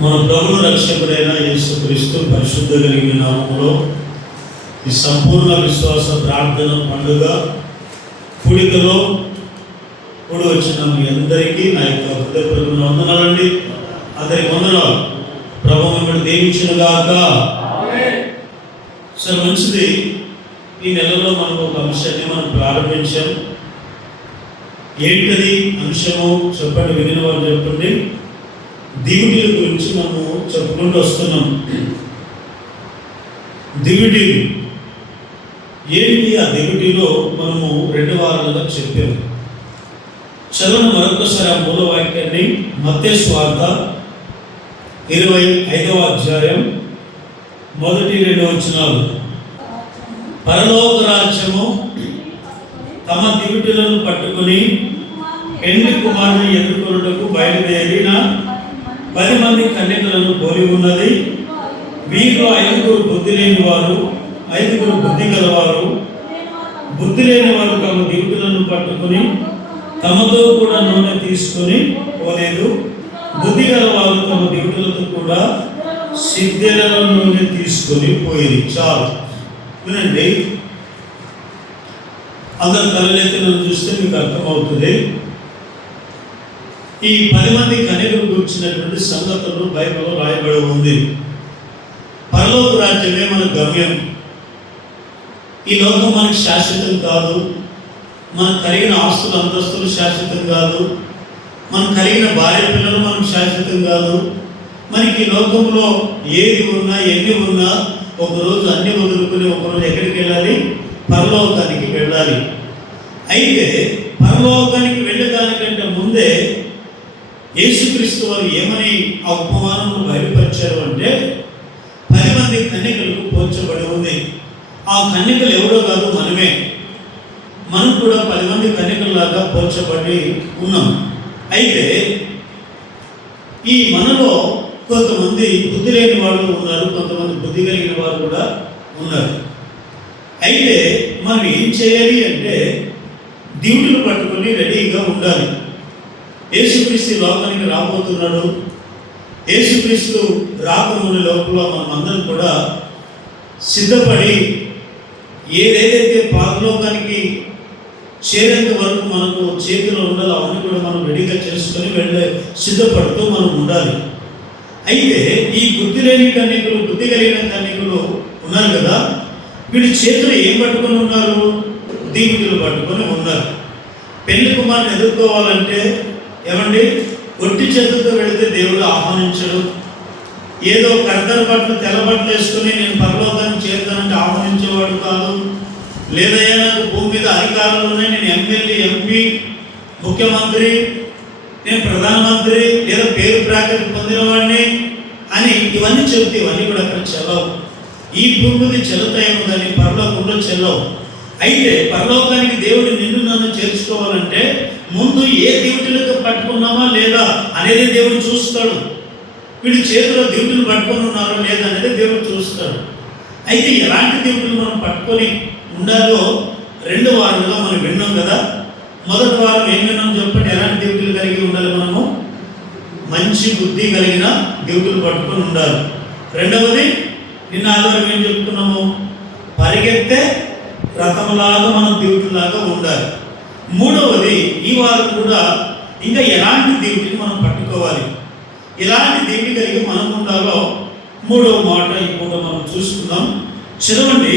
మన ప్రభువు రక్షకుడైన యేసుక్రీస్తు పరిశుద్ధ కలిగిన నామములో ఈ సంపూర్ణ విశ్వాస ప్రార్థన పండుగ కూడికలో కూడి వచ్చిన మీ అందరికీ నా యొక్క హృదయపూర్వక వందనాలండి. అందరికి వందనాలు. ప్రభువు మిమ్మల్ని దీవించునుగాక. సరే, మంచిది. ఈ నెలలో మనం ఒక అంశాన్ని మనం ప్రారంభించాం. ఏంటది అంశము చెప్పండి, వినిన వారు చెప్పండి. దివిటీల గురించి మనము చెప్పుకుంటూ వస్తున్నాం. దివిటీలు ఏంటి? ఆ దివిటీలో మనము 2 వారాలుగా చెప్పాము. చదవను మరొకసారి ఆ మూల వాక్యాన్ని. మత్తయి సువార్త 25వ అధ్యాయం 1-2 వచనాలు. పరలోక రాజ్యము తమ దివిటీలను పట్టుకుని పెండ్లి కుమారుని ఎదుర్కొనుటకు బయలుదేరిన 10 మంది కన్యకలను పోలి ఉన్నది. వీరిలో 5 బుద్ధి లేని వారు, 5 బుద్ధి గలవారు. బుద్ధి లేని వారు తమ దివిటీలను పట్టుకుని తమతో కూడా నూనె తీసుకొని పోలేదు. బుద్ధి గలవారు తమ దివిటీలతో కూడా సిద్ధెల నూనె తీసుకొని పోయేది. చాలు వినండి. అందరు తలలెత్తులను చూస్తే మీకు అర్థమవుతుంది. ఈ 10 మంది కన్యకలు గురించినటువంటి సంగతులు బైబిల్లో రాయబడి ఉంది. పరలోక రాజ్యమే మన గమ్యం. ఈ లోకం మనకు శాశ్వతం కాదు. మనకు కలిగిన ఆస్తులు అంతస్తులు శాశ్వతం కాదు. మనకు కలిగిన భార్య పిల్లలు మనకు శాశ్వతం కాదు. మనకి ఈ లోకంలో ఏది ఉన్నా ఎన్ని ఉన్నా ఒకరోజు అన్ని వదులుకుని ఒకరోజు ఎక్కడికి వెళ్ళాలి? పరలోకానికి వెళ్ళాలి. అయితే పరలోకానికి వెళ్ళేదానికంటే ముందే యేసుక్రీస్తు వారు ఏమని ఆ ఉపమానంలో బయలుపరిచారు అంటే 10 మంది కన్యకలకు పోల్చబడి ఉంది. ఆ కన్యకలు ఎవరో కాదు, మనమే. మనం కూడా 10 మంది కన్యకల్లాగా పోల్చబడి ఉన్నాం. అయితే ఈ మనలో కొంతమంది బుద్ధి లేని వాళ్ళు ఉన్నారు, కొంతమంది బుద్ధి కలిగిన వారు కూడా ఉన్నారు. అయితే మనం ఏం చేయాలి అంటే దివిటీలు పట్టుకొని రెడీగా ఉండాలి. యేసుక్రీస్తు లోకానికి రాబోతున్నాడు. యేసుక్రీస్తు రాకముందు లోపల మనం అందరం కూడా సిద్ధపడి ఏదైతే పరలోకానికి చేరేంత వరకు మనకు చేతిలో ఉండాలో అవన్నీ కూడా మనం రెడీగా చేసుకొని సిద్ధపడుతూ మనం ఉండాలి. అయితే ఈ బుద్ధి లేని కన్యకులు, బుద్ధి కలిగిన కన్యకులు ఉన్నారు కదా, వీడి చేతులు ఏం పట్టుకొని ఉన్నారు? దివిటీలు పట్టుకొని ఉన్నారు. పెళ్లి కుమారుని ఎదుర్కోవాలంటే ఏమండి, ఒట్టి చేతులతో వెళితే దేవుడు ఆహ్వానించడు. ఏదో కర్దర బట్టలు తెల్ల బట్టలు వేసుకుని నేను పరలోకాన్ని చేరుతానంటే ఆహ్వానించేవాడు కాదు. లేదయ్యా నాకు భూమి మీద అధికారాలు ఉన్నాయి, నేను ఎమ్మెల్యే, ఎంపీ, ముఖ్యమంత్రి, నేను ప్రధానమంత్రి, లేదా పేరు ప్రాఖ్యాతి పొందిన వాడిని అని ఇవన్నీ చెబితే ఇవన్నీ కూడా అక్కడ చెల్లవు. ఈ భూమి మీద చెల్లుతాయేమో కానీ పరలోకంలో చెల్లవు. అయితే పరలోకానికి దేవుడు నిన్ను నన్ను చేర్చుకోవాలంటే ముందు ఏ దివిటీలకు పట్టుకున్నామా లేదా అనేది దేవుడు చూస్తాడు. వీడి చేతిలో దివిటీలు పట్టుకొని ఉన్నారో లేదా అనేది దేవుడు చూస్తాడు. అయితే ఎలాంటి దివిటీలు మనం పట్టుకొని ఉండాలో 2 వారాలుగా మనం విన్నాం కదా. మొదటి వారం ఏం విన్నాం చెప్పండి? ఎలాంటి దివిటీలు కలిగి ఉండాలి? మనము మంచి బుద్ధి కలిగిన దివిటీలు పట్టుకొని ఉండాలి. రెండవది, నిన్న ఆదివారం ఏం చెప్పుకున్నాము? పరిగెత్తే రథంలాగా మనం దివిటీలాగా ఉండాలి. మూడవది, ఈ వారం కూడా ఇంకా ఎలాంటి దివిటీని మనం పట్టుకోవాలి, ఎలాంటి దివిటి కలిగి మనం ఉండాలో 3వ మాట ఈ పూట మనం చూసుకుందాం. చదవండి.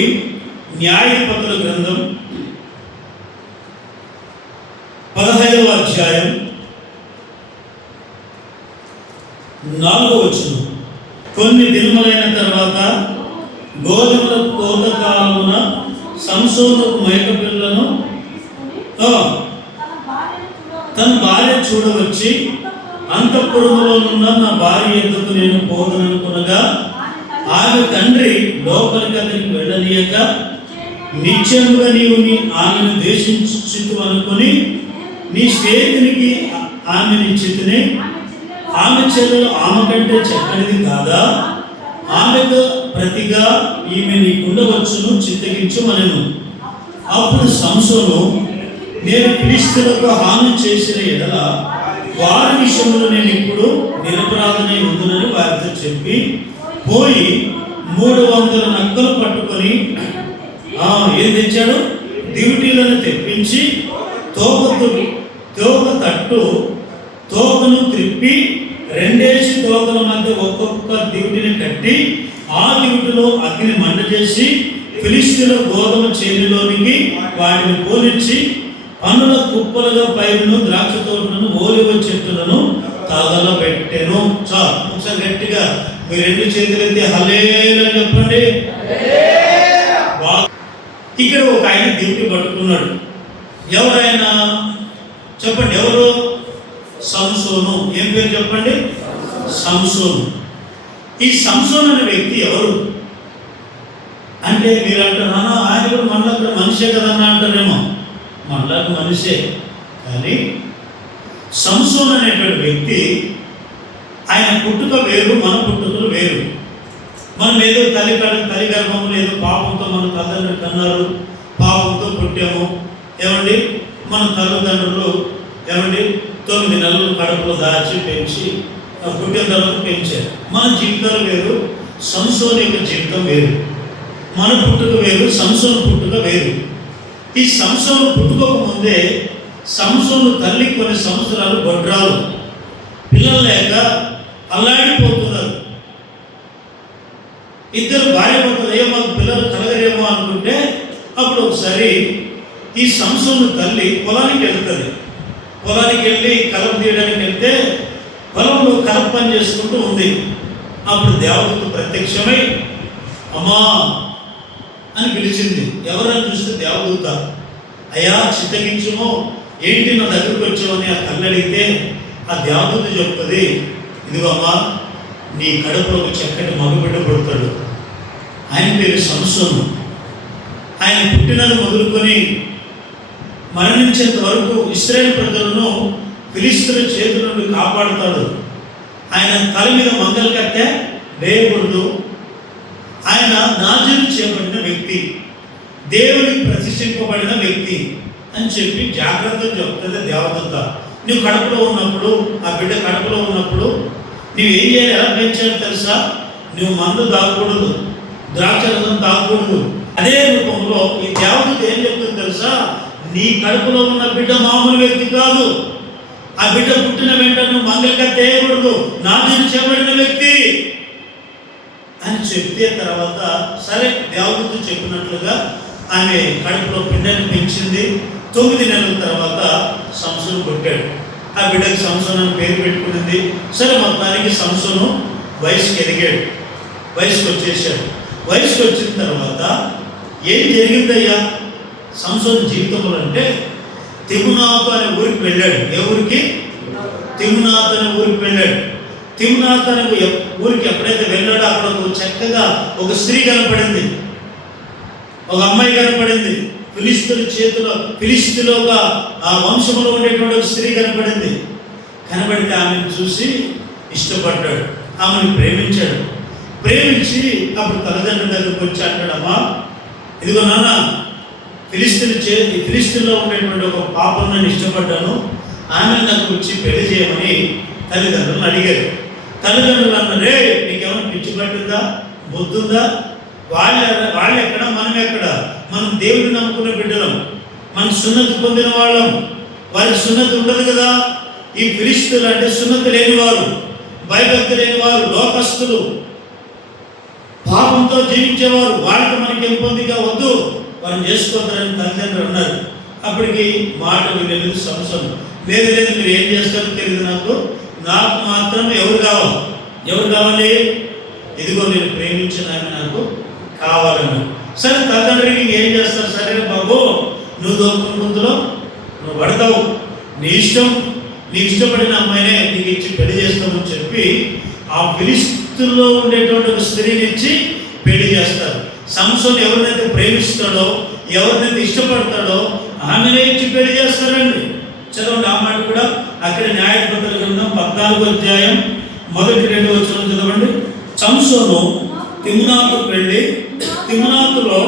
న్యాయాధిపతుల గ్రంథం 15వ అధ్యాయం 4వ వచనం. కొన్ని దినములైన తర్వాత గోధుమల కోత కాలమున సంసోనుకు మేక పిల్లను తన భార్య చూడవచ్చి, అంతఃపురములో ఉన్న నా భార్య ఎద్దుకు నేను పోదననుకునగా ఆమె తండ్రి లోపలికి అతనికి వెళ్ళనీయక, నిశ్చయముగా నీవు ఆమెను ద్వేషించు అనుకుని నీ స్నేహితునికి ఆమెను ఇచ్చితిని. ఆమె చెల్లెలు ఆమె కంటే చక్కనిది కాదా? ఆమెకు ప్రతిగా ఈమె నీకుండవచ్చును, చిత్తగించమనెను. అప్పుడు సంసోను, నేను ఫిలిష్తీయులకు హాని చేసిన ఎడల వారి విషయంలో నేను ఇప్పుడు నిరపరాధనై ఉందునని వారితో చెప్పి పోయి 300 నక్కలు పట్టుకొని ఏం తెచ్చాడు? దివిటీలను తెప్పించి తోక తట్టు తోకను త్రిప్పి 2 తోకల మధ్య ఒక్కొక్క దివిటిని కట్టి ఆ దివిటిలో అగ్ని మంట చేసి ఫిలిష్తీయుల గోధుమ చేనులోనికి వాటిని పోనిచ్చి పనుల కుప్పలుగా పైరును ద్రాక్ష తోటలను ఓలివ చెట్టులను తగలబెట్టెను. ఒకసారి గట్టిగా మీ 2 చేతులైతే హల్లెలూయా చెప్పండి. ఇక్కడ ఒక ఆయన దివిటి పట్టుకున్నాడు. ఎవరైనా చెప్పండి, ఎవరు? సంసోను. ఏం పేరు చెప్పండి? సంసోను. ఈ సంసోను అనే వ్యక్తి ఎవరు అంటే మీరు అంటారు, ఆయన కూడా మనలో మనిషే కదన్నా అంటారేమో. మనలో మనిషే, కానీ సంసోను అనేటువంటి వ్యక్తి ఆయన పుట్టుక వేరు, మన పుట్టుకలు వేరు. మనం ఏదో తల్లి గర్భంలో ఏదో పాపంతో మన తల్లిదండ్రులు కన్నారు, పాపంతో పుట్టాము. ఏమండి, మన తల్లిదండ్రులు 9 నెలలు కడుపులో దాచి పెంచి పుట్టిన తర్వాత పెంచారు. మన జీవితాలు వేరు, సంసోను యొక్క జీవితం వేరు. మన పుట్టుక వేరు, సంసోను పుట్టుక వేరు. ఈ సంసోను పుట్టుకోక ముందే సంసోను తల్లి కొన్ని సంవత్సరాలు గొడ్రాలు, పిల్లలు లేక అల్లాడిపోతున్నారు. 2 భార్య భర్తలు మాకు పిల్లలు కలగరేమో అనుకుంటే అప్పుడు ఒకసారి ఈ సంసోను తల్లి పొలానికి వెళ్తుంది. పొలానికి వెళ్ళి కలప తీయడానికి వెళ్తే పొలంలో కలప పని చేసుకుంటూ ఉంది. అప్పుడు దేవదూత ప్రత్యక్షమై అమ్మా అని పిలిచింది. ఎవరైనా చూస్తే దేవదూత. అయ్యా చిత్తగించుమో, ఏంటి నా దగ్గరకు వచ్చావని ఆ తల్లి అడిగితే ఆ దేవదూత చెప్తుంది, ఇదిగో అమ్మా, నీ కడుపులో ఒక చక్కటి మగబిడ్డ పుడతాడు. ఆయన పేరు సంసోను. ఆయన పుట్టినది మొదలుకొని మరణించేంత వరకు ఇశ్రాయేలు ప్రజలను ఫిలిష్తీయుల చేతుల నుండి కాపాడుతాడు. ఆయన తల మీద మంగళ కట్టె వేయకూడదు. ఆయన నాజీరు చేయబడిన వ్యక్తి, దేవునికి ప్రతిష్ఠింపబడిన వ్యక్తి అని చెప్పి జాగ్రత్తగా చెప్తుంది దేవదూత. నువ్వు కడుపులో ఉన్నప్పుడు, ఆ బిడ్డ కడుపులో ఉన్నప్పుడు నువ్వు ఏం చేయాలి? ఎలా పెంచాలో తెలుసా? నువ్వు మందు తాగకూడదు, ద్రాక్ష రసం తాగకూడదు. అదే రూపంలో ఈ దేవదూత ఏం చెప్తుంది తెలుసా? నీ కడుపులో ఉన్న బిడ్డ మామూలు వ్యక్తి కాదు. ఆ బిడ్డ పుట్టిన వెంటనే నువ్వు మంగళగా చేయకూడదు, నాజీరు చేయబడిన వ్యక్తి అని చెప్తే తర్వాత సరే దేవదూత చెప్పినట్లుగా ఆమె కడుపులో బిడ్డని పెంచింది. 9 నెలల తర్వాత సంసోను పుట్టాడు. ఆ బిడ్డకి సంసోను అని పేరు పెట్టుకునింది. సరే మొత్తానికి సంసోను వయసుకి ఎదిగాడు, వయసుకు వచ్చేసాడు. వయసుకు వచ్చిన తర్వాత ఏం జరిగిందయ్యా సంసోను జీవితంలో అంటే, తిమ్నాతు అనే ఊరికి వెళ్ళాడు. ఏ ఊరికి? తిమ్నాతు అనే ఊరికి వెళ్ళాడు. తిమ్నాతు అనే ఊరికి ఎప్పుడైతే వెళ్ళాడో అక్కడ చక్కగా ఒక స్త్రీ కనపడింది, ఒక అమ్మాయి కనపడింది. ఫిలిష్తీయుల ఆ వంశంలో ఉండేటువంటి ఒక స్త్రీ కనపడింది. కనబడితే ఆమెను చూసి ఇష్టపడ్డాడు, ఆమెను ప్రేమించాడు. ప్రేమించి అప్పుడు తల్లిదండ్రుల దగ్గరకు వచ్చి అంటాడు, అమ్మా ఇదిగో నాన్న, ఫిలిష్తీయుల్లో ఉండేటువంటి ఒక పాపను నేను ఇష్టపడ్డాను, ఆమెను నాకు వచ్చి పెళ్లి చేయమని తల్లిదండ్రులను అడిగారు. తల్లిదండ్రులు అన్నారే, నీకేమైనా పిచ్చి పట్టిందా, బుద్ధుందా? వాళ్ళు ఎక్కడ, మనం ఎక్కడ? మనం దేవుడిని నమ్ముకునే బిడ్డలం, మనం సున్నతి పొందిన వాళ్ళం. వారికి సున్నతి ఉండదు కదా. ఈ ఫిలిష్తీయులు అంటే సున్నతి లేనివారు, భయభక్తి లేనివారు, లోకస్తులు, పాపంతో జీవించేవారు. వాళ్ళకి మనకి ఏం పొందిగా వద్దు, వారిని చేసుకోవద్దని తల్లిదండ్రులు అన్నారు. అప్పటికి మాట వినలేదు సంసోను. లేదు మీరు ఏం చేస్తారో తెలియదు, నాకు మాత్రం ఎవరు కావాలి? ఇదిగో నేను ప్రేమించిన ఆమె నాకు కావాలను. సరే తల్లిదండ్రులకి ఏం చేస్తారు? సరే బాబు, నువ్వు దొరుకుతున్న ముందులో నువ్వు పడతావు, నీ ఇష్టం, నీకు ఇష్టపడిన అమ్మాయినే నీకు ఇచ్చి పెళ్లి చేస్తామని చెప్పి ఆ ఫిలిష్తీయుల్లో ఉండేటువంటి ఒక స్త్రీని ఇచ్చి పెళ్లి చేస్తారు. సంసోను ఎవరినైతే ప్రేమిస్తాడో, ఎవరినైతే ఇష్టపడతాడో ఆమెనే ఇచ్చి పెళ్లి చేస్తారండి. చదవండి ఆ మాట కూడా. అక్కడ న్యాయాధిపతుల గ్రంథం 14వ అధ్యాయం 1-2 వచనం చదవండి. సంసోను తిమ్నాతుకు వెళ్ళి తిమ్నాతులో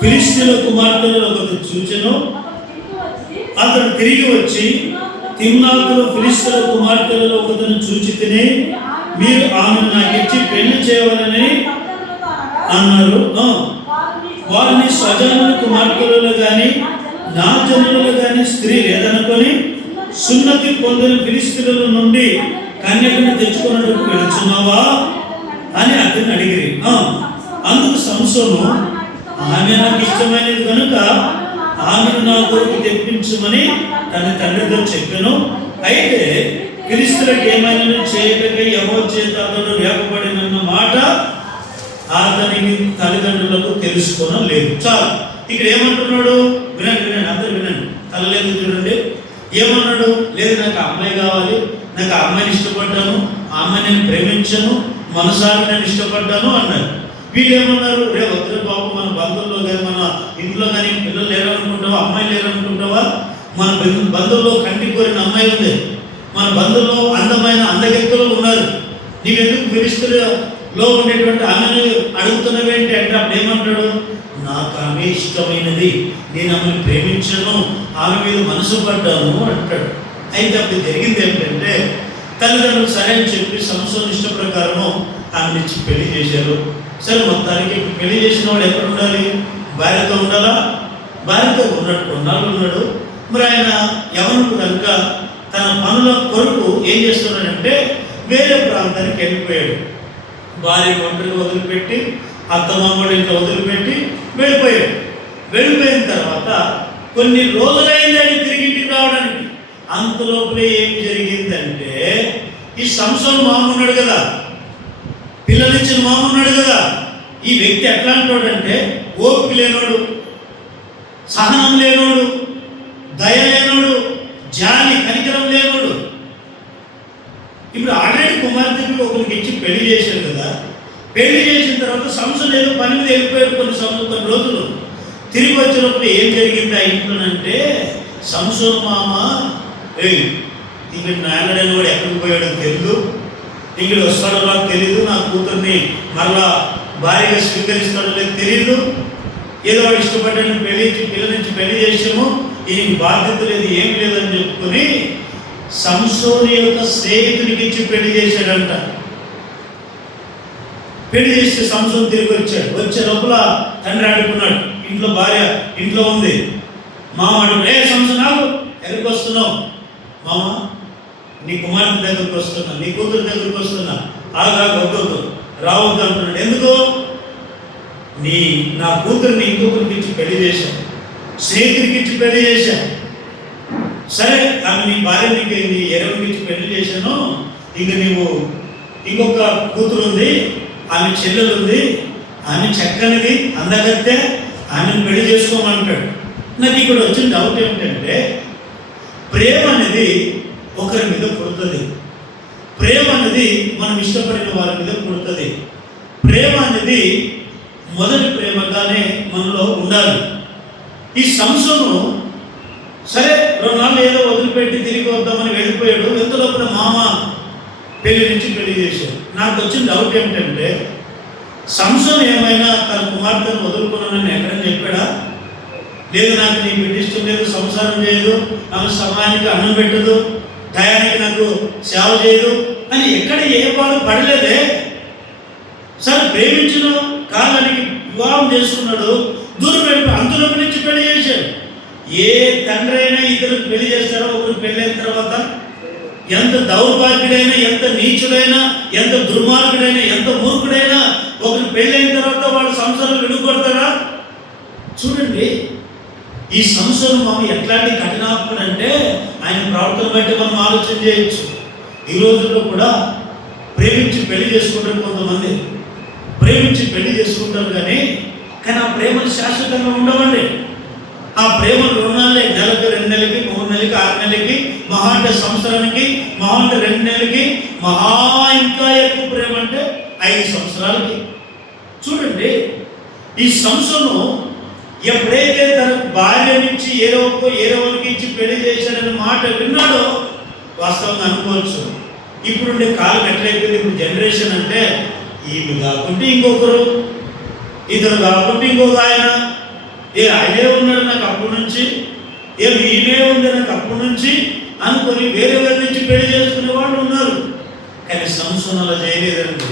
ఫిలిష్తీయుల కుమార్తెలను ఒకటి చూచెను. అతడు తిరిగి వచ్చి తిమ్నాతులో ఫిలిష్తీయుల కుమార్తెలలో ఒకటిని చూచి తిని మీరు ఆమెను నాకు ఇచ్చి పెళ్లి చేయవాలని అన్నారు. వారు నీ స్వజనుల కుమార్తెలలో కానీ నా జనులలో కానీ స్త్రీ లేదనుకొని సున్నతి పొందిన ఫిలిష్తీయుల నుండి కన్యకను తెచ్చుకున్నట్టు వెళుచున్నావా అని అతన్ని అడిగిరి. అందుకు సంసోను ఆమె నాకు ఇష్టమైనది కనుక ఆమెను నా కొరకు తెప్పించమని తన తండ్రితో చెప్పాను. అయితే ఫిలిష్తీయులకు ఏమైనా చేయటకై యెహోవా చేత అతడు రేపబడినన్న మాట అతనికి తల్లిదండ్రులకు తెలుసుకోనలేదు. చాలు. ఇక్కడ ఏమంటున్నాడు? వినండి, అందరూ వినండి, తలలేదు చూడండి. ఏమన్నాడు? లేదు, నాకు అమ్మాయి కావాలి, నాకు ఆ అమ్మాయిని ఇష్టపడ్డాను, ఆ అమ్మాయిని నేను ప్రేమించాను, మనసారి నేను ఇష్టపడ్డాను అన్నారు. వీళ్ళు ఏమన్నారు? రే వద్దురే బాబు, మన బంధువుల్లో కానీ మన ఇంట్లో కానీ పిల్లలు లేరనుకుంటావా, అమ్మాయి లేరనుకుంటావా? మన బంధువుల్లో కంటి కోరిన అమ్మాయి ఉంది, మన బంధువుల్లో అందమైన అందగెత్తులు ఉన్నారు, నీవెందుకు ఫిలిష్తీయులలో ఉండేటువంటి ఆమెను అడుగుతున్నవేంటి అంటే అప్పుడు ఏమంటాడు? నాకు ఆమె ఇష్టమైనది, నేను ఆమెను ప్రేమించను, ఆమె మీద మనసు పడ్డాను అంటాడు. అయితే అప్పుడు జరిగింది ఏమిటంటే తల్లిదండ్రులు సరే అని చెప్పి సంసోను ఇష్ట ప్రకారము ఆమెను ఇచ్చి పెళ్లి చేశారు. సరే, మొత్తానికి పెళ్లి చేసిన వాడు ఎక్కడ ఉండాలి? భార్యతో ఉండాలా? భార్యతో ఉన్నాడు, కొన్నాళ్ళు ఉన్నాడు. మరి ఆయన యవనుడు కనుక తన పనుల కొరకు ఏం చేస్తున్నాడంటే వేరే ప్రాంతానికి వెళ్ళిపోయాడు. భార్య ఒంటరిగా వదిలిపెట్టి అత్తమామడి ఇంట్లో వదిలిపెట్టి వెళ్ళిపోయాడు. వెళ్ళిపోయిన తర్వాత కొన్ని రోజులైంది ఆయన తిరిగి ఇంటికి రావడానికి. అంతలోపలే ఏం జరిగిందంటే ఈ సంసోను మామ ఉన్నాడు కదా, పిల్లలిచ్చిన మామ ఉన్నాడు కదా, ఈ వ్యక్తి ఎట్లా అంటాడంటే ఓపిక లేనోడు, సహనం లేనోడు, దయ లేనోడు, జాలి కనికరం లేనోడు. ఇప్పుడు ఆల్రెడీ కుమార్తెకి ఒకరికి ఇచ్చి పెళ్లి చేశాడు కదా. పెళ్లి చేసిన తర్వాత సంసోను ఏదో పని మీద వెళ్ళిపోయాడు కొన్ని రోజులు. తిరిగి వచ్చినప్పుడు ఏం జరిగింది ఆ ఇంట్లోనంటే సంసోను మామ ఇక్కడ నాయనడైన వాడు ఎక్కడికి పోయాడో తెలియదు, ఇక్కడ వస్తాడో నాకు తెలీదు, నా కూతుర్ని మరలా భార్యగా స్వీకరిస్తాడో లేదు తెలీదు, ఏదో వాడు ఇష్టపడ్డాను పిల్లల నుంచి పెళ్లి చేసాము, ఈయనకి బాధ్యత లేదు ఏం లేదని చెప్పుకొని సంసోను యొక్క స్నేహితుడికి ఇచ్చి పెళ్లి చేశాడంట. పెళ్లి చేస్తే సంసోను తిరిగి వచ్చాడు. వచ్చే లోపల తండ్రి ఆడుకున్నాడు, ఇంట్లో భార్య ఇంట్లో ఉంది. మామ అడుగు, సంసోను నాకు ఎక్కడికి వస్తున్నావు? మామ, నీ కుమార్తె దగ్గరికి వస్తున్నా, నీ కూతురు దగ్గరికి వస్తున్నా, ఆగా వద్దు రావద్దు అంటున్నాడు. ఎందుకు? నా కూతురిని ఇంకొకరికి ఇచ్చి పెళ్లి చేశాను, స్నేహితుడికి ఇచ్చి పెళ్లి చేశాను. సరే, ఆమె నీ భార్యకి నీ ఎరవునికి ఇచ్చి పెళ్లి చేశాను, ఇంక నీవు ఇంకొక కూతురు ఉంది, ఆమె చెల్లెలు ఉంది, ఆమె చక్కనిది అందగత్తే, ఆమెను పెళ్లి చేసుకోమంటాడు. నాకు ఇక్కడ వచ్చిన డౌట్ ఏమిటంటే ప్రేమ అనేది ఒకరి మీద పుడుతుంది, ప్రేమ అనేది మనం ఇష్టపడిన వారి మీద పుడుతుంది. ప్రేమ అనేది మొదటి ప్రేమగానే మనలో ఉండాలి. ఈ సంసోను సరే 2 నాళ్ళు ఏదో వదిలిపెట్టి తిరిగి వద్దామని వెళ్ళిపోయాడు. ఎంతలోపల మామ పెళ్లి నుంచి పెళ్లి చేశాడు. నాకు వచ్చిన డౌట్ ఏమిటంటే సంసోను ఏమైనా తన కుమార్తెను వదులుకున్నానని ఎక్కడని చెప్పాడా? లేదు, నాకు నీ బిడ్డ ఇష్టం లేదు, సంసారం చేయదు, ఆమె సమయానికి అన్నం పెట్టదు, టయానికి నాకు సేవ చేయదు అని ఎక్కడ ఏ పాలు పడలేదే. సరే, ప్రేమించిన కాలానికి వివాహం చేసుకున్నాడు, దూరం వెళ్ళి అంతులోకి నుంచి పెళ్లి చేశాడు. ఏ తండ్రి అయినా ఇద్దరు పెళ్లి చేస్తారో ఒకరు పెళ్ళైన తర్వాత ఎంత దౌర్భాగ్యుడైనా, ఎంత నీచుడైనా, ఎంత దుర్మార్గుడైనా, ఎంత మూర్ఖుడైనా ఒకరు పెళ్ళైన తర్వాత వాళ్ళ సంసారం విడుకొడతారా? చూడండి, ఈ సంసోను మామ ఎట్లాంటి కఠినాత్ముడు అంటే ఆయన ప్రవర్తన బట్టి మనం ఆలోచన చేయొచ్చు. ఈ రోజుల్లో కూడా ప్రేమించి పెళ్లి చేసుకుంటారు కొంతమంది, ప్రేమించి పెళ్లి చేసుకుంటారు కానీ ఆ ప్రేమలు శాశ్వతంగా ఉండవండి. ఆ ప్రేమలు 2 నెలలే, నెలకు 2 నెలలకి, 3 నెలలకి, 6 నెలలకి, మహా అంటే సంవత్సరానికి, మహా అంటే 2 నెలలకి, మహా ఇంకా ఎక్కువ ప్రేమ అంటే 5 సంవత్సరాలకి. చూడండి, ఈ సంసోను ఎప్పుడైతే తన భార్య నుంచి ఏరోకి ఇచ్చి పెళ్లి చేశాడనే మాట విన్నాడో వాస్తవంగా అనుకోవచ్చు. ఇప్పుడుండే కాలం ఎట్లయిపోయింది, ఇప్పుడు జనరేషన్ అంటే ఈమె కాకుంటే ఇంకొకరు, ఇతను కాకుంటే ఇంకొక ఆయన, ఆయనే ఉన్నాడు నాకు అప్పటి నుంచి, ఈమె ఉంది నాకు అప్పటి నుంచి అనుకొని వేరే వారి నుంచి పెళ్లి చేసుకునే వాళ్ళు ఉన్నారు. కానీ సంసోను అలా చేయలేదండి.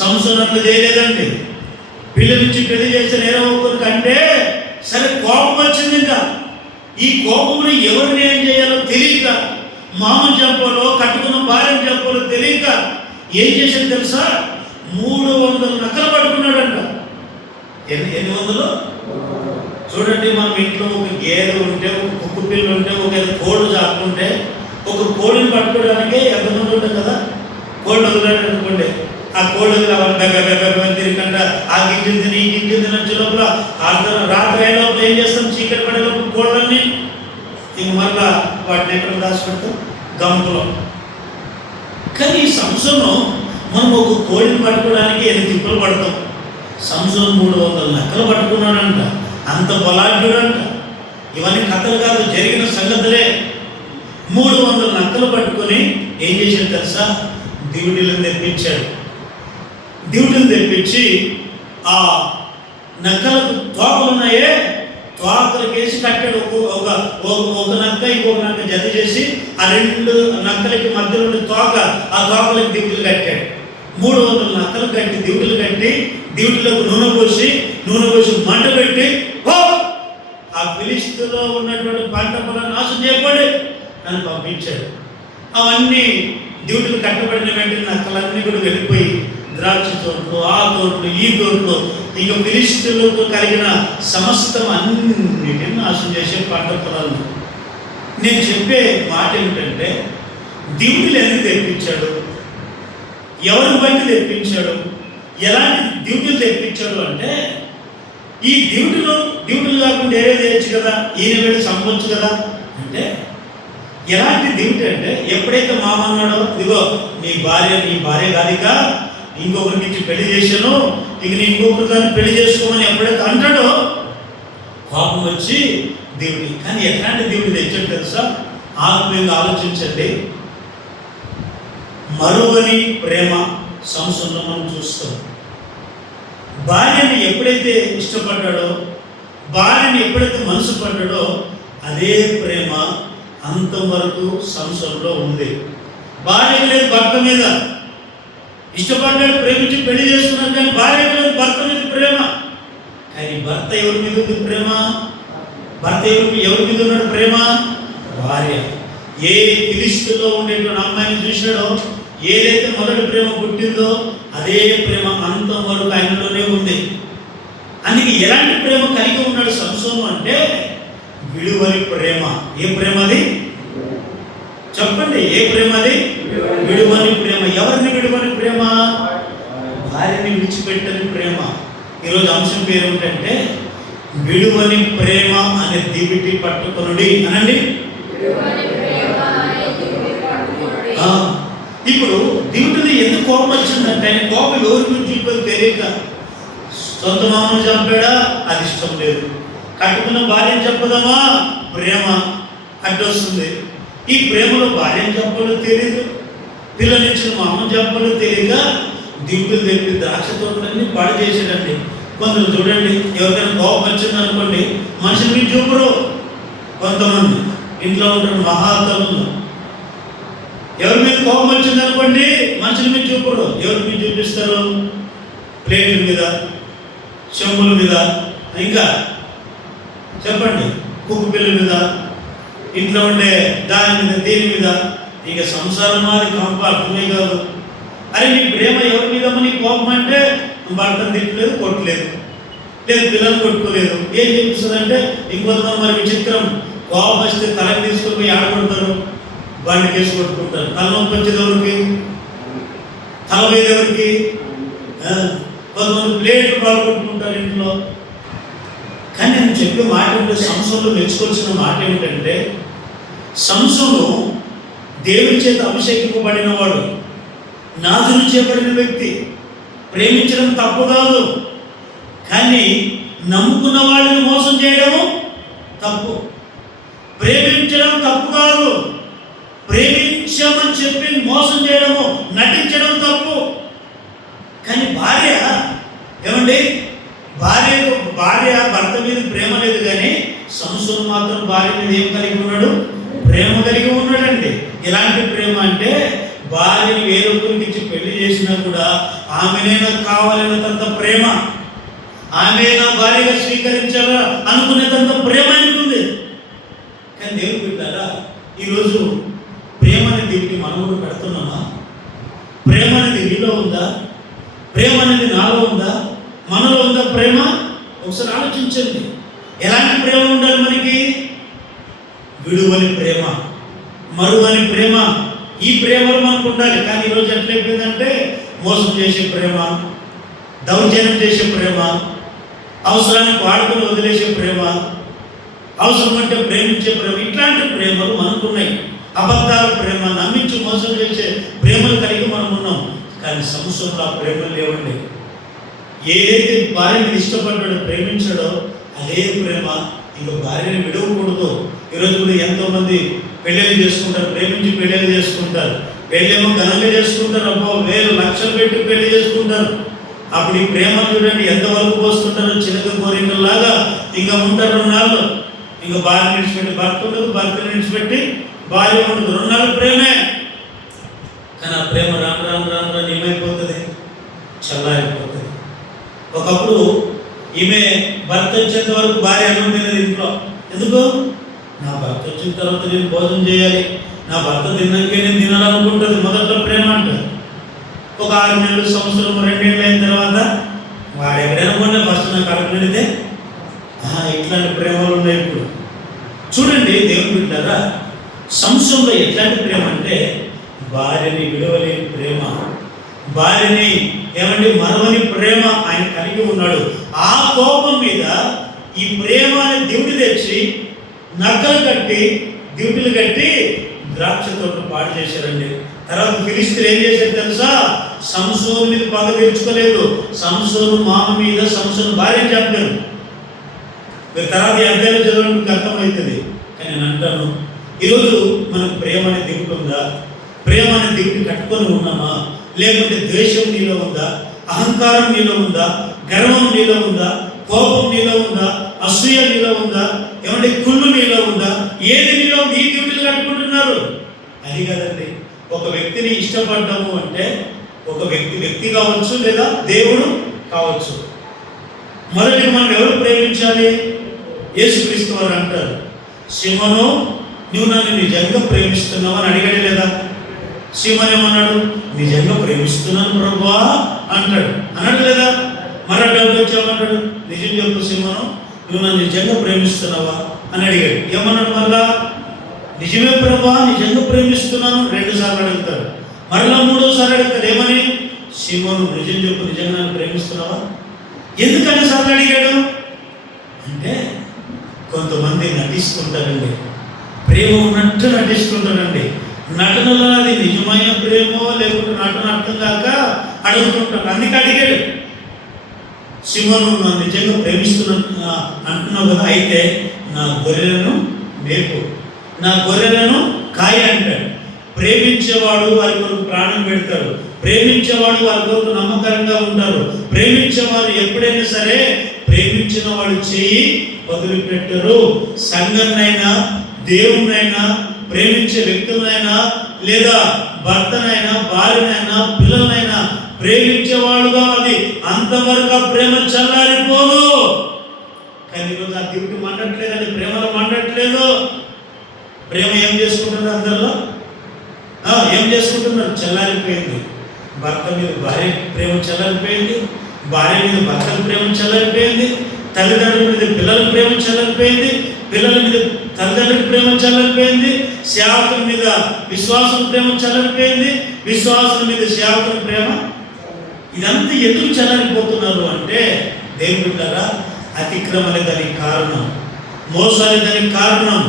సంసోను అట్లా చేయలేదండి. పిల్లలిచ్చి పెళ్లి చేస్తే నేరవుతుంది అంటే సరే కోపం వచ్చింది. ఇంకా ఈ కోపంలో ఎవరిని ఏం చేయాలో తెలియక, మామని చెప్పాలో కట్టుకున్న భార్యను చెప్పాలో తెలియక ఏం చేశాడు తెలుసా? 300 నక్కలు పట్టుకున్నాడంట. ఎన్ని వందలు? చూడండి, మనం ఇంట్లో ఒక గేదె ఉంటే, ఒక కుక్క పిల్ల ఉంటే, ఒక కోళ్ళు చాకుంటే, ఒక కోడిని పట్టుకోవడానికి ఎంతమంది ఉంటుంది కదా. కోళ్ళు వదిలాడు అనుకోండి, ఆ కోళ్ళు తిరిగకుండా ఆ గింజింది ఈ గింజింది నుంచి లోపల రాత్రి అయ్యే లోపల ఏం చేస్తాం? చీకటి పడే లోపల కోళ్ళని ఇంక మళ్ళా వాటిని ఎక్కడ దాచిపెడతాం? గంపులో. కానీ ఈ సంవత్సరం మనం ఒక కోడిని పట్టుకోవడానికి 8 తిప్పలు పడతాం. సంవత్సరం 300 నక్కలు పట్టుకున్నాడంట. అంత బలాఢ్యుడంట. ఇవన్నీ కథలు కాదు, జరిగిన సంగతులే. 300 నక్కలు పట్టుకొని ఏం చేశాడు తెలుసా? దివిటీలను తెప్పించాడు. దివిటీలు తెప్పించి ఆ నక్కలకు తోకలున్నాయే, తోకలకేసి కట్టాడు. ఒక నక్క ఇంకొక నక్క జత చేసి ఆ 2 నక్కలకి మధ్యలో ఉండే తోక, ఆ తోకలకి దివిటీలు కట్టాడు. 300 నక్కలు కట్టి దివిటీలు కట్టి దివిటీలకు నూనె పోసి మంట పెట్టి ఆ ఫిలిష్తీయులో ఉన్నటువంటి పంట పొలాన్ని నాశనం చేయబడి నన్ను పంపించాడు. అవన్నీ దివిటీలు కట్టబడిన వెంటనే నక్కలన్నీ కూడా వెళ్ళిపోయి ద్రాక్ష తోటలు, ఆ తోటలు, ఈ తోటలు, ఇక ఫిలిష్తీయులకు కలిగిన సమస్తం అన్నిటిని నాశనం చేసే పంట పొలాలను. నేను చెప్పే మాట ఏమిటంటే, దివిటీలు ఎందుకు తెప్పించాడు? ఎవరి బట్టి తెప్పించాడు? ఎలాంటి డ్యూటీలు తెప్పించాడు అంటే, ఈ డ్యూటీలు కాకుండా ఏరే చేయొచ్చు కదా, ఈయన వెళ్ళి సంపొచ్చు కదా అంటే, ఎలాంటి డ్యూటీ అంటే, ఎప్పుడైతే మామన్నాడో ఇదిగో నీ భార్య కాదిక ఇంకొకరికి ఇచ్చి పెళ్లి చేశాను, ఇక నీ ఇంకొకరు దాన్ని పెళ్లి చేసుకోమని ఎప్పుడైతే అంటాడో కోపం వచ్చి డ్యూటీ. కానీ ఎట్లాంటి డ్యూటీ తెచ్చాడు తెలుసా? ఆత్మీయంగా ఆలోచించండి. మరువని ప్రేమ సంవత్సరంలో మనం చూస్తాం. భార్యని ఎప్పుడైతే ఇష్టపడ్డాడో, భార్యని ఎప్పుడైతే మనసు పడ్డాడో, అదే ప్రేమ అంతవరకు సంవత్సరంలో ఉంది. భార్యకి లేదు భర్త మీద. ఇష్టపడ్డాడు, ప్రేమించి పెళ్లి చేసుకున్నాడు, కానీ భార్యకి లేదు భర్త మీద ప్రేమ. కానీ భర్త ఎవరి మీద ఉంది ప్రేమ? భర్త ఎవరి మీద ఉన్నాడు ప్రేమ? భార్య. ఏ ఫిలిష్తీయులో ఉండేటువంటి అమ్మాయిని చూశాడో, ఏదైతే మొదటి ప్రేమ పుట్టిందో అదే ప్రేమ అంతవరకు ఆయనలోనే ఉంది. అందుకే ఎలాంటి ప్రేమ కలిగి ఉన్నాడు సంసోను అంటే, విడువని ప్రేమ. ఏ ప్రేమ అది? చెప్పండి, ఏ ప్రేమ అది? విడువని ప్రేమ. ఎవరిని విడువని ప్రేమ? భార్యని విడిచిపెట్టని ప్రేమ. ఈరోజు అంశం పేరు ఏమిటంటే, విడువని ప్రేమ అనే దివిటి పట్టుకొనుడి అనండి. ఇప్పుడు దివిటిని ఎందుకు కోపం వచ్చిందంటే, ఆయన కోపం ఎవరి గురించి ఇప్పుడు తెలియక, సొంత మామను చంపాడా? అది ఇష్టం లేదు. కట్టుకున్న భార్యను చెప్పదామా? ప్రేమ అడ్డొస్తుంది. ఈ ప్రేమలో భార్యను చెప్పాలో తెలియదు, పిల్లనిచ్చిన మామను చెప్పాలో తెలియక దివిటీలు తెప్పి ద్రాక్ష తోటలన్నీ పాడు చేశాడండి. కొందరు చూడండి, ఎవరికైనా కోపం వచ్చింది అనుకోండి, మనుషులు మీరు చూపరు. కొంతమంది ఇంట్లో ఉంటారు మహాతలు, ఎవరి మీద కోపం వచ్చింది అనుకోండి మనుషుల మీద చూపరు. ఎవరి మీద చూపిస్తారు? ప్లేట్ల మీద, చెంబుల మీద, ఇంకా చెప్పండి కుక్క పిల్ల మీద, ఇంట్లో ఉండే దాని మీద, దీని మీద. ఇక సంసారం అది కంప అర్థమే కాదు. అరే నీ ప్రేమ ఎవరి మీద నీ కోపం అంటే, భర్తను తిట్టలేదు, కొట్టలేదు, లేదు పిల్లలు కొట్టుకోలేదు. ఏం చూపిస్తుందంటే, ఇంకొంతమంది మరి విచిత్రం, కోపం వస్తే తలకి తీసుకొని పోయి ఆడగొడతారు, బండి కేసు కొట్టుకుంటారు. తలనొప్పి వచ్చేది ఎవరికి? తల మీద ఎవరికి? కొంతమంది ప్లేట్లు బాగా కొట్టుకుంటారు ఇంట్లో. కానీ నేను చెప్పే మాట ఏమిటంటే, సంసోనులో మెచ్చుకోవాల్సిన మాట ఏమిటంటే, సంసోను దేవుని చేత అభిషేకింపబడిన వాడు, నాజులు చేయబడిన వ్యక్తి. ప్రేమించడం తప్పు కాదు, కానీ నమ్ముకున్న వాడిని మోసం చేయడము తప్పు. ప్రేమించడం తప్పు కాదు, ప్రేమించమని చెప్పి మోసం చేయడము, నటించడం తప్పు. కానీ భార్య ఏమండి, భార్య భర్త మీద ప్రేమ లేదు, కానీ సంసోను మాత్రం భార్య మీద ఏం కలిగి ఉన్నాడు? ప్రేమ కలిగి ఉన్నాడండి. ఎలాంటి ప్రేమ అంటే, భార్యని వేరొకరికి ఇచ్చి పెళ్లి చేసినా కూడా ఆమెనే నాకు కావాలనేంత ప్రేమ, ఆమె నా భార్యగా స్వీకరించాలా అనుకునేంత ప్రేమ అనుకుంది. కానీ దేవుడు బిడ్డలారా, ఈరోజు ప్రేమ అనేది మనం కూడా పెడుతున్నామా? ప్రేమ అనేది నీలో ఉందా? ప్రేమ అనేది నాలో ఉందా? మనలో ఉందా ప్రేమ? ఒకసారి ఆలోచించండి. ఎలాంటి ప్రేమ ఉండాలి మనకి? విడువని ప్రేమ, మరువని ప్రేమ, ఈ ప్రేమలు మనకు ఉండాలి. కానీ ఈరోజు ఎట్లయిపోయిందంటే మోసం చేసే ప్రేమ, దౌర్జన్యం చేసే ప్రేమ, అవసరానికి వాడుకొని వదిలేసే ప్రేమ, అవసరం అంటే ప్రేమించే ప్రేమ, ఇట్లాంటి ప్రేమలు మనకున్నాయి. అబద్ధాల ప్రేమ, నమ్మించి మోసం చేసే ప్రేమలు కలిగి మనం ఉన్నాం. కానీ సంవత్సరంలో ఆ ప్రేమలు లేవండి. ఏదైతే భార్యని ఇష్టపడ్డాడో, ప్రేమించాడో అదే ప్రేమ ఇంకా భార్యని విడవకూడదు. ఈరోజు కూడా ఎంతోమంది పెళ్ళిళ్ళు చేసుకుంటారు, ప్రేమించి పెళ్ళిళ్ళు చేసుకుంటారు. పెళ్ళేమో ఘనంగా చేసుకుంటారు, అబ్బో వేలు లక్షలు పెట్టి పెళ్లి చేసుకుంటారు. అప్పుడు ఈ ప్రేమ చూడండి ఎంతవరకు పోస్తుంటారో, చిలక కోరికల్లాగా ఇంకా ఉంటారు 2 నాళ్ళు. ఇంకా భార్య విడిచిపెట్టి భర్త ఉండదు, భర్తను విడిచిపెట్టి భార్య ఉండదు. 2 నాళ్ళు ప్రేమే. కానీ ఆ ప్రేమ రాను రాను రాను రాను ఏమైపోతుంది? చల్లారిపోతుంది. ఒకప్పుడు ఈమె భర్త వచ్చేంత వరకు భార్య అన్నం తినేది ఇంట్లో. ఎందుకు? నా భర్త వచ్చిన తర్వాత నేను భోజనం చేయాలి, నా భర్త తిన్నాకే నేను తినాలనుకుంటుంది. మొదట్లో ప్రేమ అంటారు. ఒక 6 నెలలు, సంవత్సరం, 2 ఏళ్ళు అయిన తర్వాత వాడు ఎక్కడైనా పోయినా ఫస్ట్ నాకు కడుపు నిండితే ఇట్లాంటి ప్రేమలు ఉన్నాయి. ఇప్పుడు చూడండి దేవుడు బిడ్డలారా, సంవత్సరంలో ఎట్లాంటి ప్రేమ అంటే భార్యని విడవలేని ప్రేమ, భార్యని మరవని ప్రేమ ఆయన కలిగి ఉన్నాడు. ఆ కోపం మీద ఈ ప్రేమ అనే దివిటి తెచ్చి నక్కలు కట్టి, దివిటీలు కట్టి ద్రాక్ష తోటలు పాడు చేశారండి. తర్వాత ఫిలిస్తీన్లు ఏం చేశారు తెలుసా? సంసోను మీద పగ తీర్చుకోలేదు. సంసోను మామ మీద సంసోను భార్య చెప్పలేదు. మీరు తర్వాత ఈ అధ్యాయంలో చదవడం మీకు అర్థమవుతుంది. కానీ నేను అంటాను, ఈరోజు మనకు ప్రేమ అనే దివిటి ఉందా? ప్రేమ అనే దివిటి కట్టుకొని ఉన్నామా? లేకుంటే ద్వేషం నీలో ఉందా? అహంకారం నీలో ఉందా? గర్వం నీలో ఉందా? కోపం నీలో ఉందా? అసూయ నీలో ఉందా? కుళ్ళు నీలో ఉందా? ఏది నీలో మీ డ్యూటీలు కట్టుకుంటున్నారు? అది కదండి. ఒక వ్యక్తిని ఇష్టపడ్డాము అంటే ఒక వ్యక్తి కావచ్చు, లేదా దేవుడు కావచ్చు. మొదటి మనం ఎవరు ప్రేమించాలి? యేసుక్రీస్తు వారు అంటారు, సీమోను నువ్వు నన్ను నిజంగా ప్రేమిస్తున్నావు అని అడిగాడు లేదా? సీమోను ఏమన్నాడు? నిజంగా ప్రేమిస్తున్నాను ప్రభువా అంటాడు. అన్నాడు లేదా? మరో డౌట్ వచ్చామంటాడు, నిజం చెప్పు సీమోను, నువ్వు నన్ను నిజంగా ప్రేమిస్తున్నావా అని అడిగాడు. ఏమన్నాడు? మరలా నిజమే ప్రభువా, నిజంగా ప్రేమిస్తున్నాను 2 సార్లు అడుగుతాడు. మరలా 3వసారి అడుగుతాడు. ఏమని? సీమోను నిజం చెప్పు, నిజంగా నన్ను ప్రేమిస్తున్నావా? ఎందుకని సార్లు అడిగాడు అంటే కొంతమంది నటిస్తుంటారండి, ప్రేమ ఉన్నట్టు నటిస్తుంటారండి. నటనలో అది నిజమైన ప్రేమో లేకుంటే నటన అర్థం కాక అడుగుతుంటాడు. అందుకే అడిగాడు. సీమోను నన్ను నిజంగా ప్రేమిస్తున్నా అంటున్నావు కదా, అయితే నా గొర్రెలను మేపు, నా గొర్రెలను కాయ అంటాడు. ప్రేమించేవాడు వారి కొరకు ప్రాణం పెడతాడు, ప్రేమించేవాడు వారి కొరకు నమ్మకంగా ఉంటారు. ప్రేమించేవారు ఎప్పుడైనా సరే ప్రేమించిన వాడు చేయి వదిలిపెట్టరు. సంఘాన్నైనా, దేవుణ్ణైనా, ప్రేమించే వ్యక్తులనైనా, లేదా భర్తనైనా, భార్యనైనా, పిల్లలనైనా ప్రేమించేవాడుగా అది అంతవరకు ఆ ప్రేమ చల్లారిపోదు. కానీ ఈరోజు ఆ దివిటి మండట్లేదు, అది ప్రేమలో మండట్లేదు. ప్రేమ ఏం చేసుకుంటున్నారు? అందరిలో ఏం చేసుకుంటున్నారు? చల్లారిపోయింది. భర్త మీద భార్య ప్రేమ చల్లారిపోయింది, భార్య మీద భర్తల ప్రేమ చల్లారిపోయింది, తల్లిదండ్రుల మీద పిల్లల ప్రేమ చల్లారిపోయింది, పిల్లల మీద తల్లిదండ్రుల ప్రేమ చల్లారిపోయింది, సేవకుల మీద విశ్వాసుల ప్రేమ చల్లారిపోయింది, విశ్వాసుల మీద సేవకుల ప్రేమ. ఇదంతా ఎందుకు చల్లారిపోతున్నారు అంటే దేవుని బిడ్డలారా, అతిక్రమలే దానికి కారణం, మోసాలే దానికి కారణం,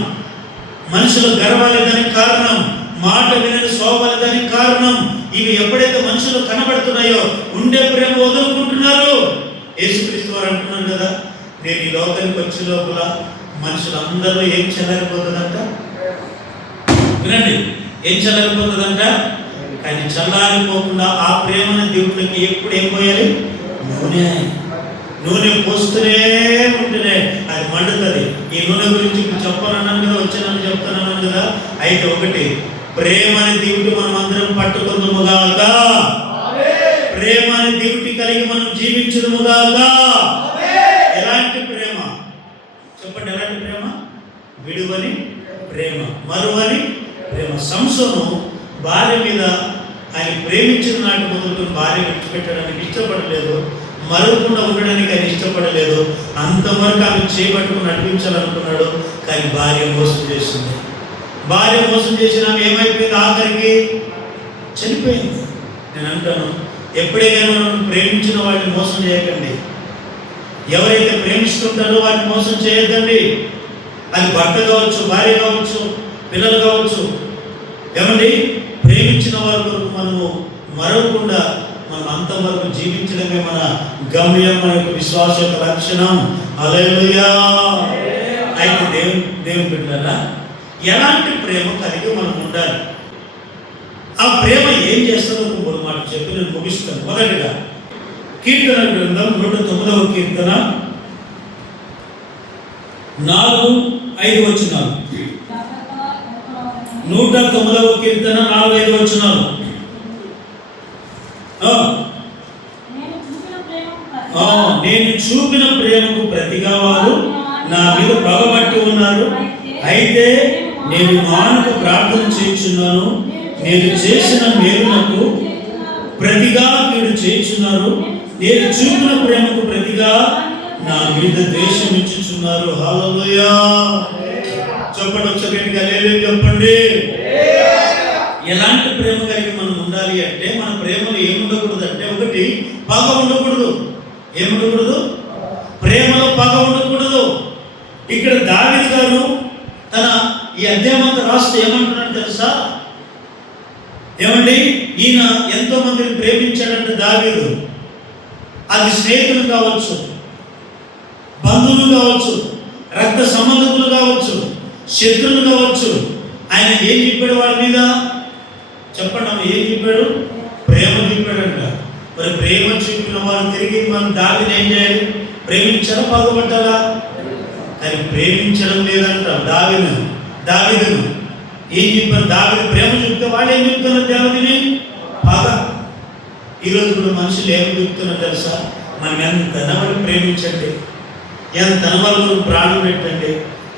మనుషుల గర్వాలే దానికి కారణం, మాట వినని శోభలే దానికి కారణం. ఇవి ఎప్పుడైతే మనుషులు కనబడుతున్నాయో ఉండే ప్రేమ వదులుకుంటున్నారు. యేసుక్రీస్తు వారు అంటున్నారు కదా, నేను ఈ లోకానికి వచ్చే లోపల మనుషులందరూ ఏం చల్లారిపోతుందంట? వినండి, ఏం చల్లారిపోతుందంట? కానీ చల్లారిపోకుండా ఆ ప్రేమను దేవుడికి ఎప్పుడు ఏం పోయాలి? నూనె పోస్తూనే ఉంటేనే అది మండుతుంది. ఈ నూనె గురించి ఇప్పుడు చెప్పాలన్నాను కదా, వచ్చానని చెప్తానన్నాను కదా. అయితే ఒకటి ప్రేమ అనే దివిటి మనం అందరం పట్టుకుందుముగాక. ప్రేమ అనే దివిటి కలిగి మనం జీవించుదుముగాక. ఎలాంటి ప్రేమ చెప్పండి? ఎలాంటి ప్రేమ? విడువని ప్రేమ, మరువని ప్రేమ. సంసోను భార్య మీద ఆయన ప్రేమించిన నాటి మొదలుకొని భార్య విడిచిపెట్టడానికి ఇష్టపడలేదు, మరవకుండా ఉండడానికి ఆయన ఇష్టపడలేదు. అంతవరకు ఆమె చేపట్టుకుని నడిపించాలనుకున్నాడు, కానీ భార్య మోసం చేసింది. భార్య మోసం చేసిన ఆమె ఏమైపోయింది? ఆఖరికి చనిపోయింది. నేను అంటాను, ఎప్పుడైనా మనం ప్రేమించిన వాడిని మోసం చేయకండి. ఎవరైతే ప్రేమిస్తుంటారో వాడిని మోసం చేయొద్దండి. అది భర్త కావచ్చు, భార్య కావచ్చు, పిల్లలు కావచ్చు. ఏమండి? ప్రేమించిన వారి కొరకు మనము మరవకుండా మనం అంతవరకు జీవించడమే మన గమ్యం, మన యొక్క విశ్వాస యొక్క లక్షణం. హల్లెలూయా. అయితే దేవుని బిడ్డలారా, ఎలాంటి ప్రేమ కలిగి మనం ఉండాలి? ఆ ప్రేమ ఏం చేస్తుందో మూడు మాటలు చెప్పి నేను ముగిస్తాను. మొదటిగా కీర్తన గ్రంథం 109వ కీర్తన 4-5 వచనాలు. 109వ కీర్తన 4-5 వచనాలు. నేను చూపిన ప్రేమకు ప్రతిగా వారు నా మీద పగబట్టి ఉన్నారు. అయితే నేను మానక ప్రార్థన చేయుచున్నాను. నేను చేసిన మేలునకు ప్రతిగా కీడు చేయుచున్నారు. నేను చూపిన ప్రేమకు ప్రతిగా నా మీద ద్వేషం ఇచ్చుచున్నారు. హల్లెలూయా. చెప్పండి ఒకసారి గట్టిగా హల్లెలూయా చెప్పండి. ఎలాంటి ప్రేమ కలిగి మనం ఉండాలి అంటే, మన ప్రేమలో ఏముండకూడదు అంటే, ఒకటి పగ ఉండకూడదు. ఏముండకూడదు? ప్రేమలో పగ ఉండకూడదు. ఇక్కడ దావీదు గారు తన ఈ అధ్యాయమంతా రాస్తూ ఏమంటున్నాడు తెలుసా? ఏమండి, ఈయన ఎంతో మందిని ప్రేమించాడంటే దావీదు. అది స్నేహితులు కావచ్చు, బంధువులు కావచ్చు, రక్త సంబంధికులు కావచ్చు, శత్రువులు కావచ్చు. ఆయన ఏం చెప్పాడు వాళ్ళ మీద? చెప్పండి అమ్మ, ఏం చెప్పాడు? ప్రేమ చెప్పాడంట. మరి ప్రేమ చూపిన వారు తిరిగి మనం దావీదుని ఏం చేయాలి? ప్రేమించాలా, బాగుపడ్డాలా? కానీ ప్రేమించడం లేదంట. దావీదును ఏం చెప్పారు? దావీదు ప్రేమ చెప్తే వాళ్ళు ఏం చెప్తున్నారు? దావీదుని పగ. ఈరోజు కూడా మనుషులు ఏమి చెప్తున్నారు తెలుసా? మనం ఎంతైనా వాళ్ళు ప్రేమించండి, ఎంతైనా వాళ్ళ కొరకు ప్రాణం పెట్టండి,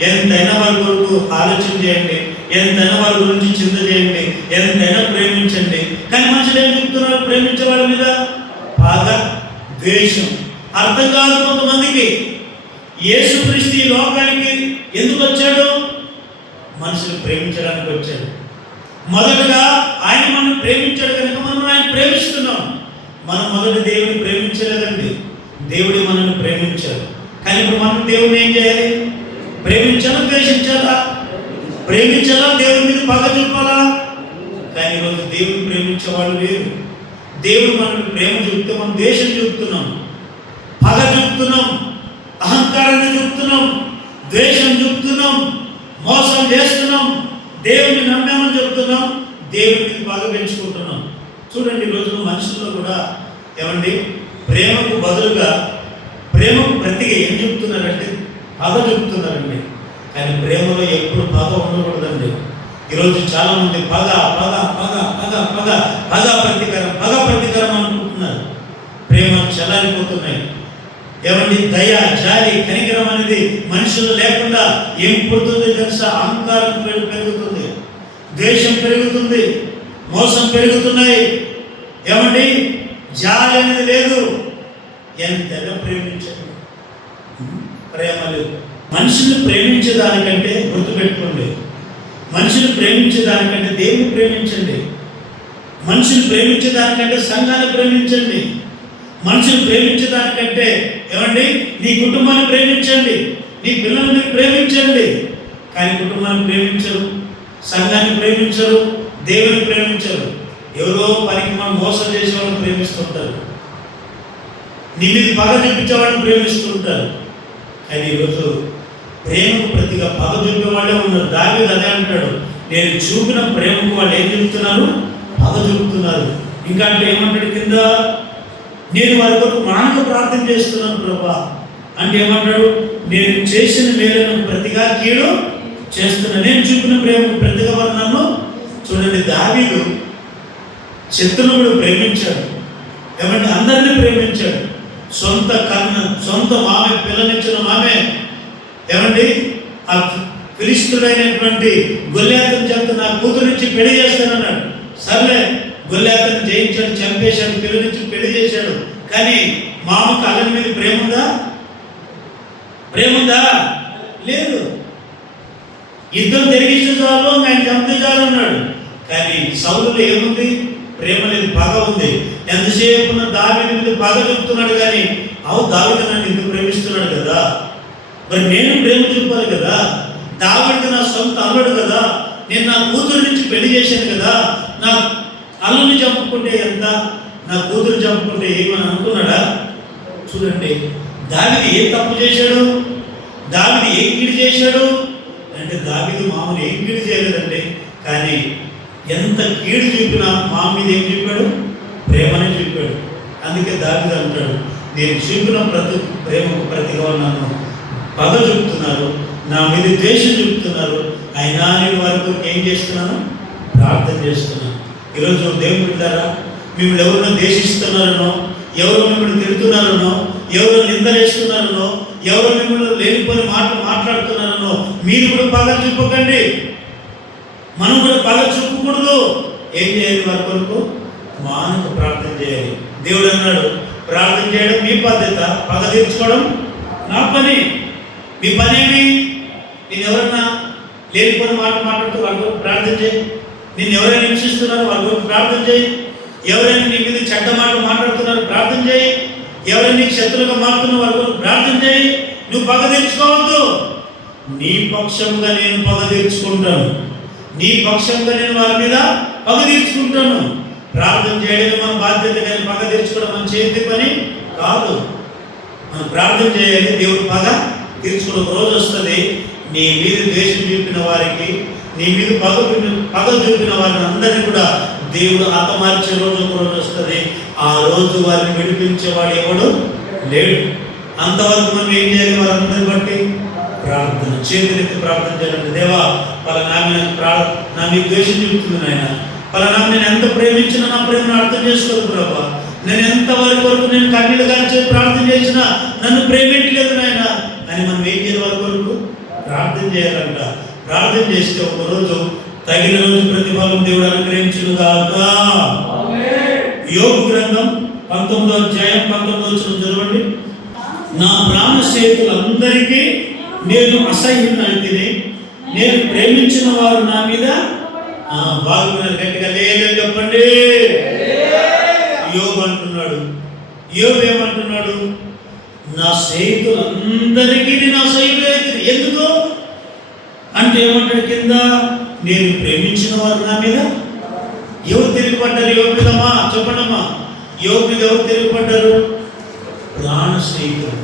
ఎంతైనా వాళ్ళ కొరకు ఆలోచన చేయండి, ఎంతైనా వాళ్ళ గురించి చింత చేయండి, ఎంతైనా ప్రేమించండి. కానీ మనుషులు ఏం చెప్తున్నారు? ప్రేమించే వాళ్ళ మీద బాధ, ద్వేషం. అర్థం కాదు కొంతమందికి. యేసుక్రీస్తు ఈ లోకానికి ఎందుకు వచ్చాడు? మనుషులు ప్రేమించడానికి వచ్చాడు. మొదటగా ఆయన మనం ప్రేమించాడు కనుక మనం ఆయన ప్రేమిస్తున్నాం. మనం మొదటి దేవుని ప్రేమించలేదండి, దేవుడి మనల్ని ప్రేమించాడు. కానీ ఇప్పుడు మనం దేవుడిని ఏం చేయాలి? ప్రేమించాలా, ద్వేషించాలా? ప్రేమించాలా, దేవుడి మీద పగ చూపాలా? కానీ ఈరోజు దేవుడిని ప్రేమించే వాళ్ళు లేరు. దేవుడు మనల్ని ప్రేమ చూపితే మనం ద్వేషం చూపుతున్నాం, పగ చూపుతున్నాం, అహంకారాన్ని చూపుతున్నాం, ద్వేషం చూపుతున్నాం, మోసం చేస్తున్నాం, దేవుని నమ్మామని చెప్తున్నాం, దేవుడికి పగ పెంచుకుంటున్నాం. చూడండి, ఈ రోజున మనుషుల్లో కూడా ఏమండి, ప్రేమకు బదులుగా, ప్రేమకు ప్రతిగా ఏం చెప్తున్నారంటే పగ చెప్తున్నారండి. కానీ ప్రేమలో ఎప్పుడు పగ ఉండకూడదండి. ఈరోజు చాలా మంది పగ పగ పగ పగ పగ పగ ప్రతీకారం అనుకుంటున్నారు. ప్రేమ చల్లారిపోతున్నాయి. ఏమండి, దయ, జాలి, కనికరం అనేది మనుషులు లేకుండా ఏం పుడుతుంది తెలుసా? అహంకారం పెరుగుతుంది, ద్వేషం పెరుగుతుంది, మోసం పెరుగుతున్నాయి. ఏమండి, జాలి అనేది లేదు. ఎంతగా ప్రేమించండి, ప్రేమ లేదు. మనుషులు ప్రేమించేదానికంటే, గుర్తుపెట్టుకోండి, మనుషులు ప్రేమించేదానికంటే దేవుని ప్రేమించండి. మనుషులు ప్రేమించేదానికంటే సంఘాన్ని ప్రేమించండి. మనుషులు ప్రేమించేదానికంటే ఏమండి, నీ కుటుంబాన్ని ప్రేమించండి, నీ పిల్లల్ని ప్రేమించండి. కానీ కుటుంబాన్ని ప్రేమించరు, సంఘాన్ని ప్రేమించరు, దేవుని ప్రేమించరు. ఎవరో పనికి మనం మోసం చేసేవాళ్ళని ప్రేమిస్తుంటారు, నీ మీద పగ చూపించేవాళ్ళని ప్రేమిస్తుంటారు. కానీ ఈరోజు ప్రేమకు ప్రతిగా పగ చూపేవాళ్ళే ఉన్నారు. దావీదు అదే అంటాడు, నేను చూపిన ప్రేమకు వాళ్ళు ఏం చెప్తున్నారు? పగ చూపుతున్నారు. ఇంకా అంటే ఏమంటాడు కింద? నేను వారి కొరకు మానక ప్రార్థన చేస్తున్నాను ప్రభా అంటే ఏమంటాడు? నేను చేసిన మేలును ప్రతిగా కీడు చేస్తున్నా. నేను చూపిన ప్రేమకు ప్రతిగా వారు నన్ను చూడండి, దావీదు శత్రువును కూడా ప్రేమించాడు. ఏమంటే అందరినీ ప్రేమించాడు. సొంత మామె పిల్లనిచ్చిన మామె ఏమండి ఆ ఫిలిష్తుడైనటువంటి గొల్యాతుని చెప్తే నా కూతురునిచ్చి పెళ్లి చేస్తానన్నాడు. సర్లే, గొల్యాతుని జయించాడు, చంపేశాడు, పిల్లనిచ్చి పెళ్లి చేశాడు. కానీ మామకు అతని మీద ప్రేమ ఉందా? లేదు. యుద్ధం జరిగించిన చాలు, ఆయన చంపితే చాలు అన్నాడు. కానీ సౌలులో ఏముంది? ప్రేమ లేదు, పగ ఉంది. ఎంతసేపు దావీదు మీద పగ చూపుతున్నాడు. కానీ దావీదు నన్ను ఇందుకు ప్రేమిస్తున్నాడు కదా, మరి నేను ప్రేమ చూపాలి కదా. దావీదు నా సొంత అల్లుడు కదా, నేను నా కూతురు నుంచి పెళ్లి చేశాను కదా. నా అల్లుని చంపుకుంటే ఎంత, నా కూతురు చంపుకుంటే ఏమని అనుకున్నాడా? చూడండి, దావీదు ఏ తప్పు చేశాడు? దావీదు ఏ కీడు చేశాడు అంటే, దావీదు మామూలు ఏం కీడు చేయలేదండి. కానీ ఎంత కీడు చూపినా మా మీద ఏం చూపాడు? ప్రేమనే చూపాడు. అందుకే దావీదు అంటాడు, నేను చూపిన ప్రేమకు ప్రతిగా నన్ను పగ చూపుతున్నారు, నా మీద ద్వేషం చూపుతున్నారు, అయినా నేను వారి కొరకు ఏం చేస్తున్నాను? ప్రార్థన చేస్తున్నాను. ఈరోజు దేవుని బిడ్డలారా, మిమ్మల్ని ఎవరినో ద్వేషిస్తున్నారనో, ఎవరో మిమ్మల్ని తిడుతున్నారనో, ఎవరో నిందలేస్తున్నారనో, ఎవరో మిమ్మల్ని లేనిపోని మాటలు మాట్లాడుతున్నారనో మీరు కూడా పగ చూపకండి. మనం కూడా పగ చూపకూడదు. ఏం చేయాలి? వారి కొరకు మానకు ప్రార్థన చేయాలి. దేవుడు అన్నాడు, ప్రార్థన చేయడం మీ బాధ్యత, పగ తీర్చుకోవడం నా పని. మీ పని ఏమి? నేను ఎవరన్నా లేనిపోని మాట మాట్లాడుతూ వాళ్ళ కొరకు ప్రార్థన చేయి. నిన్ను ఎవరైనా హింసిస్తున్నారో వాళ్ళ కొరకు ప్రార్థన చేయి. ఎవరైనా నీ మీద చెడ్డ మాటలు మాట్లాడుతున్నారో ప్రార్థన చేయి. ఎవరైనా నీకు శత్రువుగా మారుతున్న వాళ్ళ కొరకు ప్రార్థన చేయి. నువ్వు పగ తీర్చుకోవద్దు. నీ పక్షంగా నేను పగ తీర్చుకుంటాను, నీ పక్షంగా నేను వారి మీద పగ తీర్చుకుంటాను. ప్రార్థన చేయడం మన బాధ్యత, కానీ పగ తీర్చుకోవడం మన చేతి పని కాదు. మనం ప్రార్థన చేయాలి, దేవుడు పగ తీర్చుకోవడం. ఒక రోజు వస్తుంది, నీ మీద ద్వేషం చూపిన వారికి, నీ మీద పగ చూపిన వారిని అందరినీ కూడా దేవుడు హతమార్చే రోజు ఒక రోజు వస్తుంది. ఆ రోజు వారిని విడిపించేవాడు ఎవడు లేడు. అంతవరకు మనం ఏం చేయాలి? వారందరిని బట్టి ప్రార్థన, చేతులెత్తి ప్రార్థన చేయాలంటే, దేవా పలానా నా మీద ద్వేషం చూపుతుంది నాయన, పలానా నేను ఎంత ప్రేమించినా నా ప్రేమను అర్థం చేసుకోదు ప్రభా, నేను ఎంతవరకు నేను కన్నీళ్ళు కాల్చి ప్రార్థన చేసినా నన్ను ప్రేమించలేదు నాయన అని మనం ఏం చేయాలి? వారి కొరకు ప్రార్థన చేయాలంట. ప్రార్థన చేస్తే ఒకరోజు తగిన రోజు ప్రతిఫలం దేవుడు అనుగ్రహించును గాక. యోబు గ్రంథం 19వ అధ్యాయం 19వ వచనం చదవండి. నా ప్రాణ స్నేహితులందరికీ నేను అసహ్యునైతిని, నేను ప్రేమించిన వారు నా మీద బాగున్నారు. గట్టిగా లేదని చెప్పండి. యోబు అంటున్నాడు, యోబు ఏమంటున్నాడు? నా స్నేహితులందరికీ నేను అసహ్యుడైతిని. ఎందుకు అంటే ఏమంటాడు కింద? నేను ప్రేమించిన వారు నా మీద ఎవరు తిరిగిపడ్డారు? యోబు మీదమ్మా చెప్పండమ్మా. యోబు మీద ఎవరు తిరిగిపడ్డారు? ప్రాణ స్నేహితులు,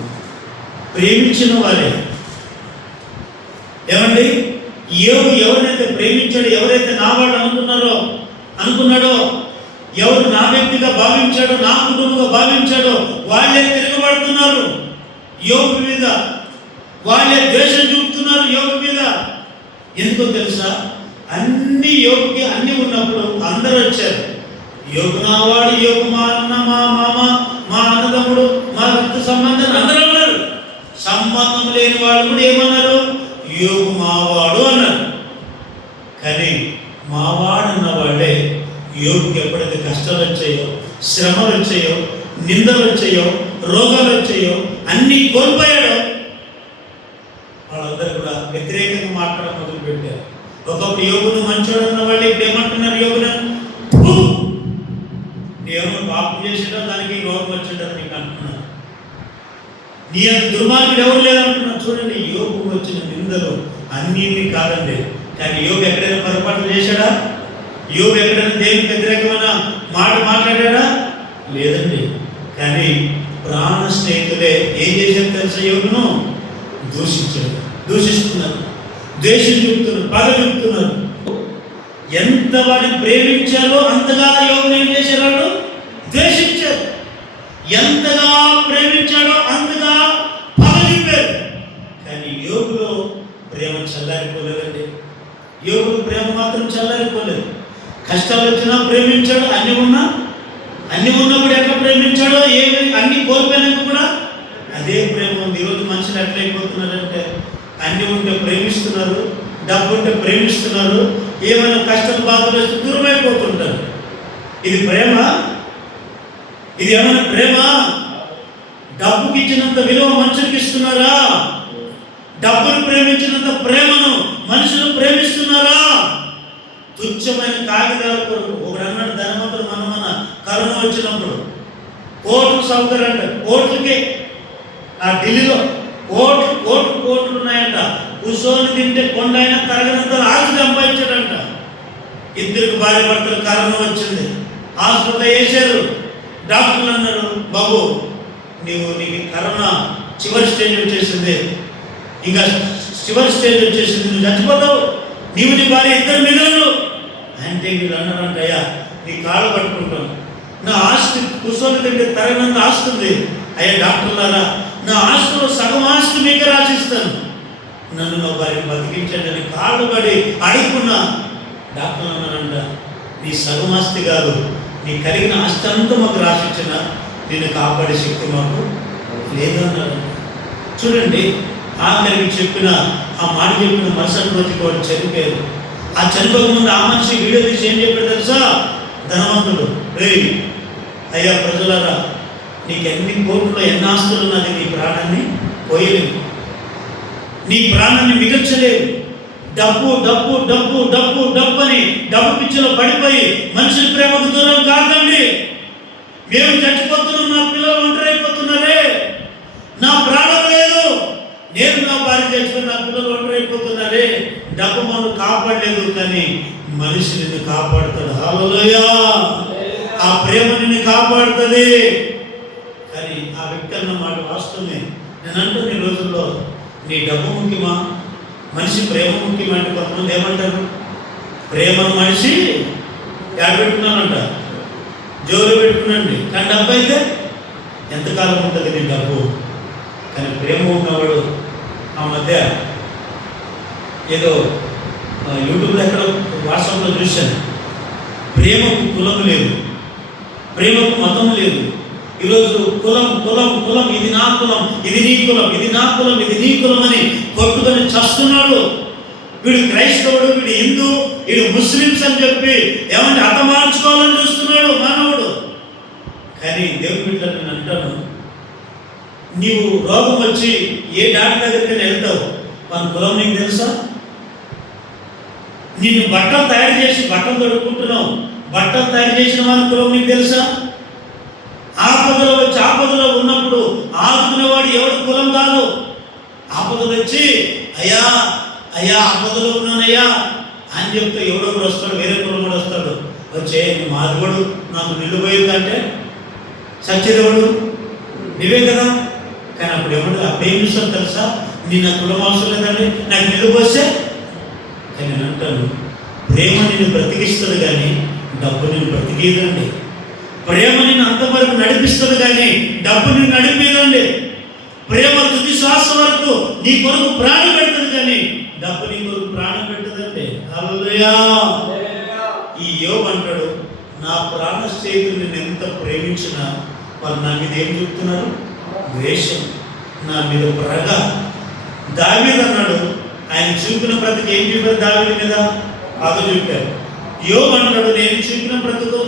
ప్రేమించిన వారే. ఏమండి, ఎవరైతే ప్రేమించాడో, ఎవరైతే నా వాడు అనుకున్నాడో, ఎవరు నా వ్యక్తిగా భావించాడో, నా కుటుంబంగా భావించాడో వాళ్ళే తిరగబడుతున్నారు యోబు మీద, వాళ్ళే ద్వేషం చూపుతున్నారు యోబు మీద. ఎందుకో తెలుసా? అన్ని యోగుకి అన్ని ఉన్నప్పుడు అందరూ వచ్చారు. యోగు నావాడు, యోగు మా అన్న, మా మామ, మా అన్నదమ్ముడు, మా రక్త సంబంధం అందరూ ఉన్నారు. సంబంధం లేని వాడు కూడా ఏమన్నారు? యోగు మావాడు అన్నారు. కానీ మావాడు అన్న వాళ్ళే యోగుకి ఎప్పుడైతే కష్టాలు వచ్చాయో, శ్రమలు వచ్చాయో, నిందలు వచ్చాయో, రోగాలు వచ్చాయో, అన్నీ కోల్పోయాడో వాళ్ళందరూ కూడా వ్యతిరేకంగా మాట్లాడడం మొదలు పెట్టారు. ఒకప్పుడు యోగును మంచోడు అన్న వాళ్ళు ఇప్పుడు ఏమంటున్నారు? యోగును ఏమైనా పాపం చేసాడో దానికి రోగం వచ్చాడని నీకు అంటున్నారు. నీ అంత దుర్మార్గుడు ఎవరు లేదంటున్నారు. చూడండి, యోగు వచ్చిన నిందలు అన్నీ కాదండి. కానీ యోగు ఎక్కడైనా పొరపాట్లు చేశాడా? యోగు ఎక్కడైనా దేవునికి వ్యతిరేకమైన మాట మాట్లాడా? లేదండి. కానీ ప్రాణ స్నేహితులే ఏం చేశారు తెలుసా? యోగును దూషిస్తున్నారు, ద్వేషం చూపుతున్నారు, పగ చూపుతున్నారు. ఎంత వాడిని ప్రేమించాలో అంతగా యోగును ఏం చేశారు? వాళ్ళు ద్వేషించారు. ఎంతగా ప్రేమించాడో అంతగా పగ చూపారు. కానీ యోగులో ప్రేమ చల్లారిపోలేదండి. యోగులు ప్రేమ మాత్రం చల్లారిపోలేదు. కష్టాలు వచ్చినా ప్రేమించాడు, అన్ని ఉన్నప్పుడు ఎట్లా ప్రేమించాడో, ఏమి అన్ని కోల్పోయినాక కూడా అదే ప్రేమ ఉంది. ఈరోజు మనుషులు ఎట్లయిపోతున్నారంటే అన్ని ఉంటే ప్రేమిస్తున్నారు, డబ్బు ఉంటే ప్రేమిస్తున్నారు, ఏమైనా కష్టాలు బాధలు వస్తే దూరం అయిపోతుంటారు. ఇది ప్రేమ? ఇది ఏమైనా ప్రేమ? డబ్బుకి ఇచ్చినంత విలువ మనుషులకి ఇస్తున్నారా? డబ్బును ప్రేమించినంత ప్రేమను మనుషులు ప్రేమిస్తున్నారా? తుచ్చమైన కాగితాల కొరకు ఒకడు అన్నాడు, ధనవంతుడు మన కరోనా వచ్చినప్పుడు కోట్లు సౌకర్యం అంట, కోట్లకే ఆ ఢిల్లీలో కోట్లు ఉన్నాయంట. కూర్చొని తింటే కొండ అయినా తరగనంత ఆస్తి సంపాదించాడంట. ఇద్దరికి భార్య భర్తలు కరోనా వచ్చింది, హాస్పిటల్ వేసారు. డాక్టర్లు అన్నారు, బాబు నీకు కరోనా చివరి స్టేజ్ వచ్చేసింది, ఇంకా చివరి స్టేజ్ వచ్చేసింది, నువ్వు చచ్చిపోతావు, నీవు నీ భార్య ఇద్దరు మిగలరు అంటే వీళ్ళు అన్నారంట, అయ్యా నీ కాళ్ళు పట్టుకుంటాను, నా ఆస్తి కూర్చొని తింటే తరగనంత ఆస్తి ఉంది, అయ్యా డాక్టర్లారా నా ఆస్తిలో సగం ఆస్తి మీకే రాసిస్తాను, నన్ను నా భార్య బతికించండి అని కాళ్ళు పడి అడుగుకున్నా. డాక్టర్లు అన్నారంట, నీ సగం ఆస్తి కాదు, నీ కలిగిన ఆస్తి అంతా మాకు రాసిచ్చిన నిన్ను కాపాడే శక్తి మాకు లేదు అన్నాడు. చూడండి, ఆఖరికి చెప్పిన ఆ మాట చెప్పిన మరుసటి రోజుకి వాడు చనిపోయారు. ఆ చనిపోక ముందు ఆ మనిషి వీడియో తీసి ఏం చెప్పాడు తెలుసా? ధనవంతుడు, అయ్యా ప్రజలారా, నీకు ఎన్ని కోట్లు ఎన్ని ఆస్తులు ఉన్నది, నీ ప్రాణాన్ని పోయలేవు, నీ ప్రాణాన్ని మిగల్చలేవు. డబ్బు డబ్బు డబ్బు డబ్బు డబ్బు అని డబ్బు పిచ్చిలో పడిపోయి మనుషుల ప్రేమకు దూరం కాకండి. మేము చచ్చిపోతున్నాం, నా పిల్లలు ఒంటరైపోతున్నారే, నా ప్రాణం లేదు, నేను నా భార్య చచ్చిపోయి నా పిల్లలు ఒంటరైపోతున్నారే. డబ్బు మనం కాపాడలేదు, కానీ మనిషి నిన్ను కాపాడుతాడు. హల్లెలూయా! ఆ ప్రేమ నిన్ను కాపాడుతుంది. కానీ ఆ వ్యక్తి అన్న మాట వాస్తవమే. నేను అంటున్న ఈ రోజుల్లో నీ డబ్బు ముఖ్యమా, మనిషి ప్రేమ ముఖ్యమా అంటే కొంతమంది ఏమంటారు, ప్రేమను మనిషి ఎక్కడ పెట్టుకున్నానంట, జోలు పెట్టుకున్నాండి, కానీ డబ్బు అయితే ఎంతకాలం ఉంటుంది నీ డబ్బు. కానీ ప్రేమ ఉన్నవాడు, ఆ మధ్య ఏదో యూట్యూబ్లో ఎక్కడ వాట్సాప్లో చూశాను, ప్రేమకు కులం లేదు, ప్రేమకు మతం లేదు. ఈరోజు కులం కులం కులం, ఇది నా కులం, ఇది నీ కులం, ఇది నా కులం, ఇది నీ కులం అని కొట్టుకొని చస్తున్నాడు. వీడు క్రైస్తవుడు, వీడు హిందూ, వీడు ముస్లిమ్స్ అని చెప్పి ఏమంటే హతమార్చుకోవాలని చూస్తున్నాడు మానవుడు. కానీ దేవుడి బిడ్డలు నేను అంటాను, నీవు రోగం వచ్చి ఏ డాక్టర్ దగ్గరికి వెళ్తావు, మన కులం నీకు తెలుసా? నిన్ను బట్టలు తయారు చేసి బట్టలు తొడుక్కుంటున్నావు, బట్టలు తయారు చేసిన మన కులం నీకు తెలుసా? ఆపదలో వచ్చి ఆపదలో ఉన్నప్పుడు ఆదుకునేవాడు ఎవడు కులం కాదు. ఆపదలు వచ్చి అయ్యా అయ్యా ఆపదలో ఉన్నానయ్యా అని చెప్తే ఎవడో వస్తాడు, వేరే కులం కూడా వస్తాడు, వచ్చే మాదిగోడు నాకు నిల్లు పోయిందంటే సత్యదేవుడు నీవే కదా. కానీ అప్పుడు ఎవడు అబ్బేం చూస్తాడు తెలుసా, నీ నా కులం అవసరం లేదండి, నాకు నిల్లు పోస్తే. కానీ నేను అంటాను, ప్రేమ నిన్ను బ్రతికిస్తుంది కానీ డబ్బు నిన్ను బ్రతికేదండి. ప్రేమ నిన్ను అంతవరకు నడిపిస్తుంది కానీ డబ్బు నిన్ను నడిపేదండి. ప్రేమ తుది శ్వాస వరకు నీ కొరకు ప్రాణం పెడుతుంది కానీ డబ్బు నీ కొరకు ప్రాణం పెట్టదండి. హల్లెలూయా! ఈ యోబు అంటాడు, నా ప్రాణ స్నేహితులు నిన్ను ఎంత ప్రేమించినా వాళ్ళు నా మీద ఏం చెప్తున్నారు? ద్వేషం, నా మీద ప్రగ. దావీదు అన్నాడు, ఆయన చూపిన బ్రతుకు ఏం చెప్పారు? దావీదు మీద పగ చూపారు. యోబు అంటాడు, నేను చూపిన బ్రతుకు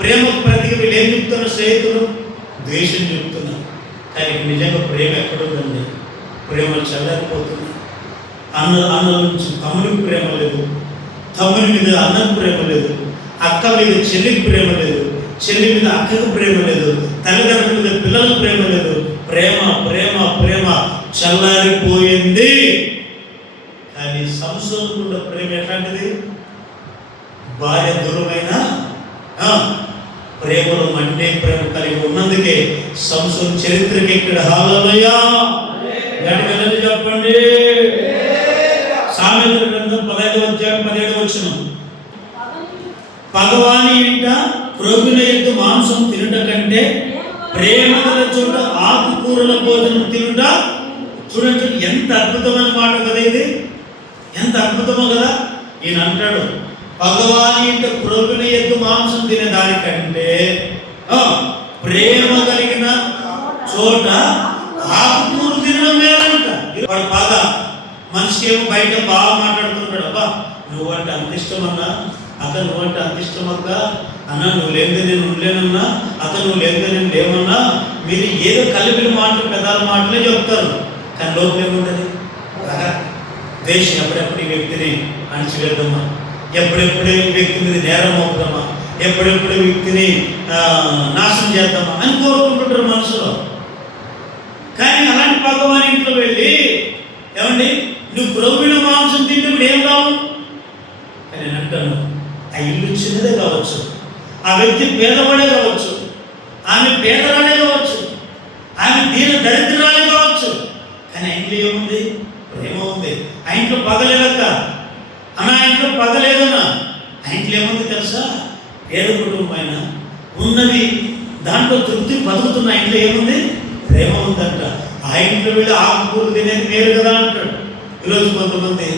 ప్రేమకు ప్రతిగా వీళ్ళు ఏం చెప్తున్నారు? స్నేహితులు ద్వేషం చెప్తున్నారు. కానీ నిజంగా ప్రేమ ఎక్కడుందండి? ప్రేమ చల్లారిపోతుంది. అన్నల నుంచి తమ్ముడికి ప్రేమ లేదు, తమ్ముడి మీద అన్నకు ప్రేమ లేదు, అక్క మీద చెల్లికి ప్రేమ లేదు, చెల్లి మీద అక్కకు ప్రేమ లేదు, తల్లిదండ్రుల మీద పిల్లలకు ప్రేమ లేదు. ప్రేమ ప్రేమ ప్రేమ చల్లారిపోయింది. కానీ సంసోనుకున్న ప్రేమ ఎట్లాంటిది? భార్య దూరమైన ప్రేమలో మండే ప్రేమ కలిగి ఉన్నందుకే సంసోను చరిత్రకి ఇక్కడ. హల్లెలూయా! గట్టిగా చెప్పండి. సామెతల గ్రంథం 15వ అధ్యాయం 17వ వచనం, పగవాని ఇంట క్రొవ్విన ఎద్దు మాంసం తినుట కంటే ప్రేమ గల చోట ఆకుకూరల భోజనం తినుట. చూడండి ఎంత అద్భుతమైన మాట కదా ఇది, ఎంత అద్భుతమో కదా. ఈయన అంటాడు, పగవాని ఇంట క్రొవ్విన ఎద్దు మాంసం తినేదానికంటే ప్రేమ కలిగిన చోట ఆకుకూరు తినడం మేలంట. వాడు పగ మనిషికి ఏమో బయట బాగా మాట్లాడుతుంటాడు, అబ్బా నువ్వంటే అంత ఇష్టమన్నా, అక్క నువ్వంటే అంత ఇష్టమక్క, అన్న నువ్వు లేనిదే నేను ఉండలేనన్నా, అక్క నువ్వు లేనిదే నేను లేవన్నా. మీరు ఏదో కలిపిన మాటలు పెదాల మాటలే చెప్తారు, కానీ లోపల ఏముంటుంది? ద్వేషం. ఎప్పుడెప్పుడు ఈ వ్యక్తిని అణిచివేద్దామా, ఎప్పుడెప్పుడు ఈ వ్యక్తి మీద నేరం అవుతామా, ఎప్పుడెప్పుడు ఈ వ్యక్తిని నాశనం చేద్దామా అని కోరుకుంటుంటారు మనసులో. కానీ అలాంటి భగవాన్ ఇంట్లో వెళ్ళి ఏమండి నువ్వు క్రొవ్విన మాంసం తింటే ఏం రావు? అని నేను అంటాను, ఆ ఇల్లు చిన్నదే కావచ్చు, ఆ వ్యక్తి పేదవాడే కావచ్చు, ఆమె పేదరాలే కావచ్చు, ఆమె దీన దరిద్రాలే కావచ్చు, కానీ ఆ ఇంట్లో ఏముంది? ప్రేమ ఉంది. ఆ ఇంట్లో పగలేదక్క అన్న, ఆ ఇంట్లో పగలేదన్నా, ఆ ఇంట్లో ఏముంది తెలుసా? పేద కుటుంబం అయినా ఉన్నది దాంట్లో తృప్తి బతుకుతున్న ఆ ఇంట్లో ఏముంది? ప్రేమ ఉందంట. ఆ ఇంట్లో వెళ్ళి ఆకుకూరలు తినేది మేలు కదా అంటాడు. ఈరోజు కొంతమంది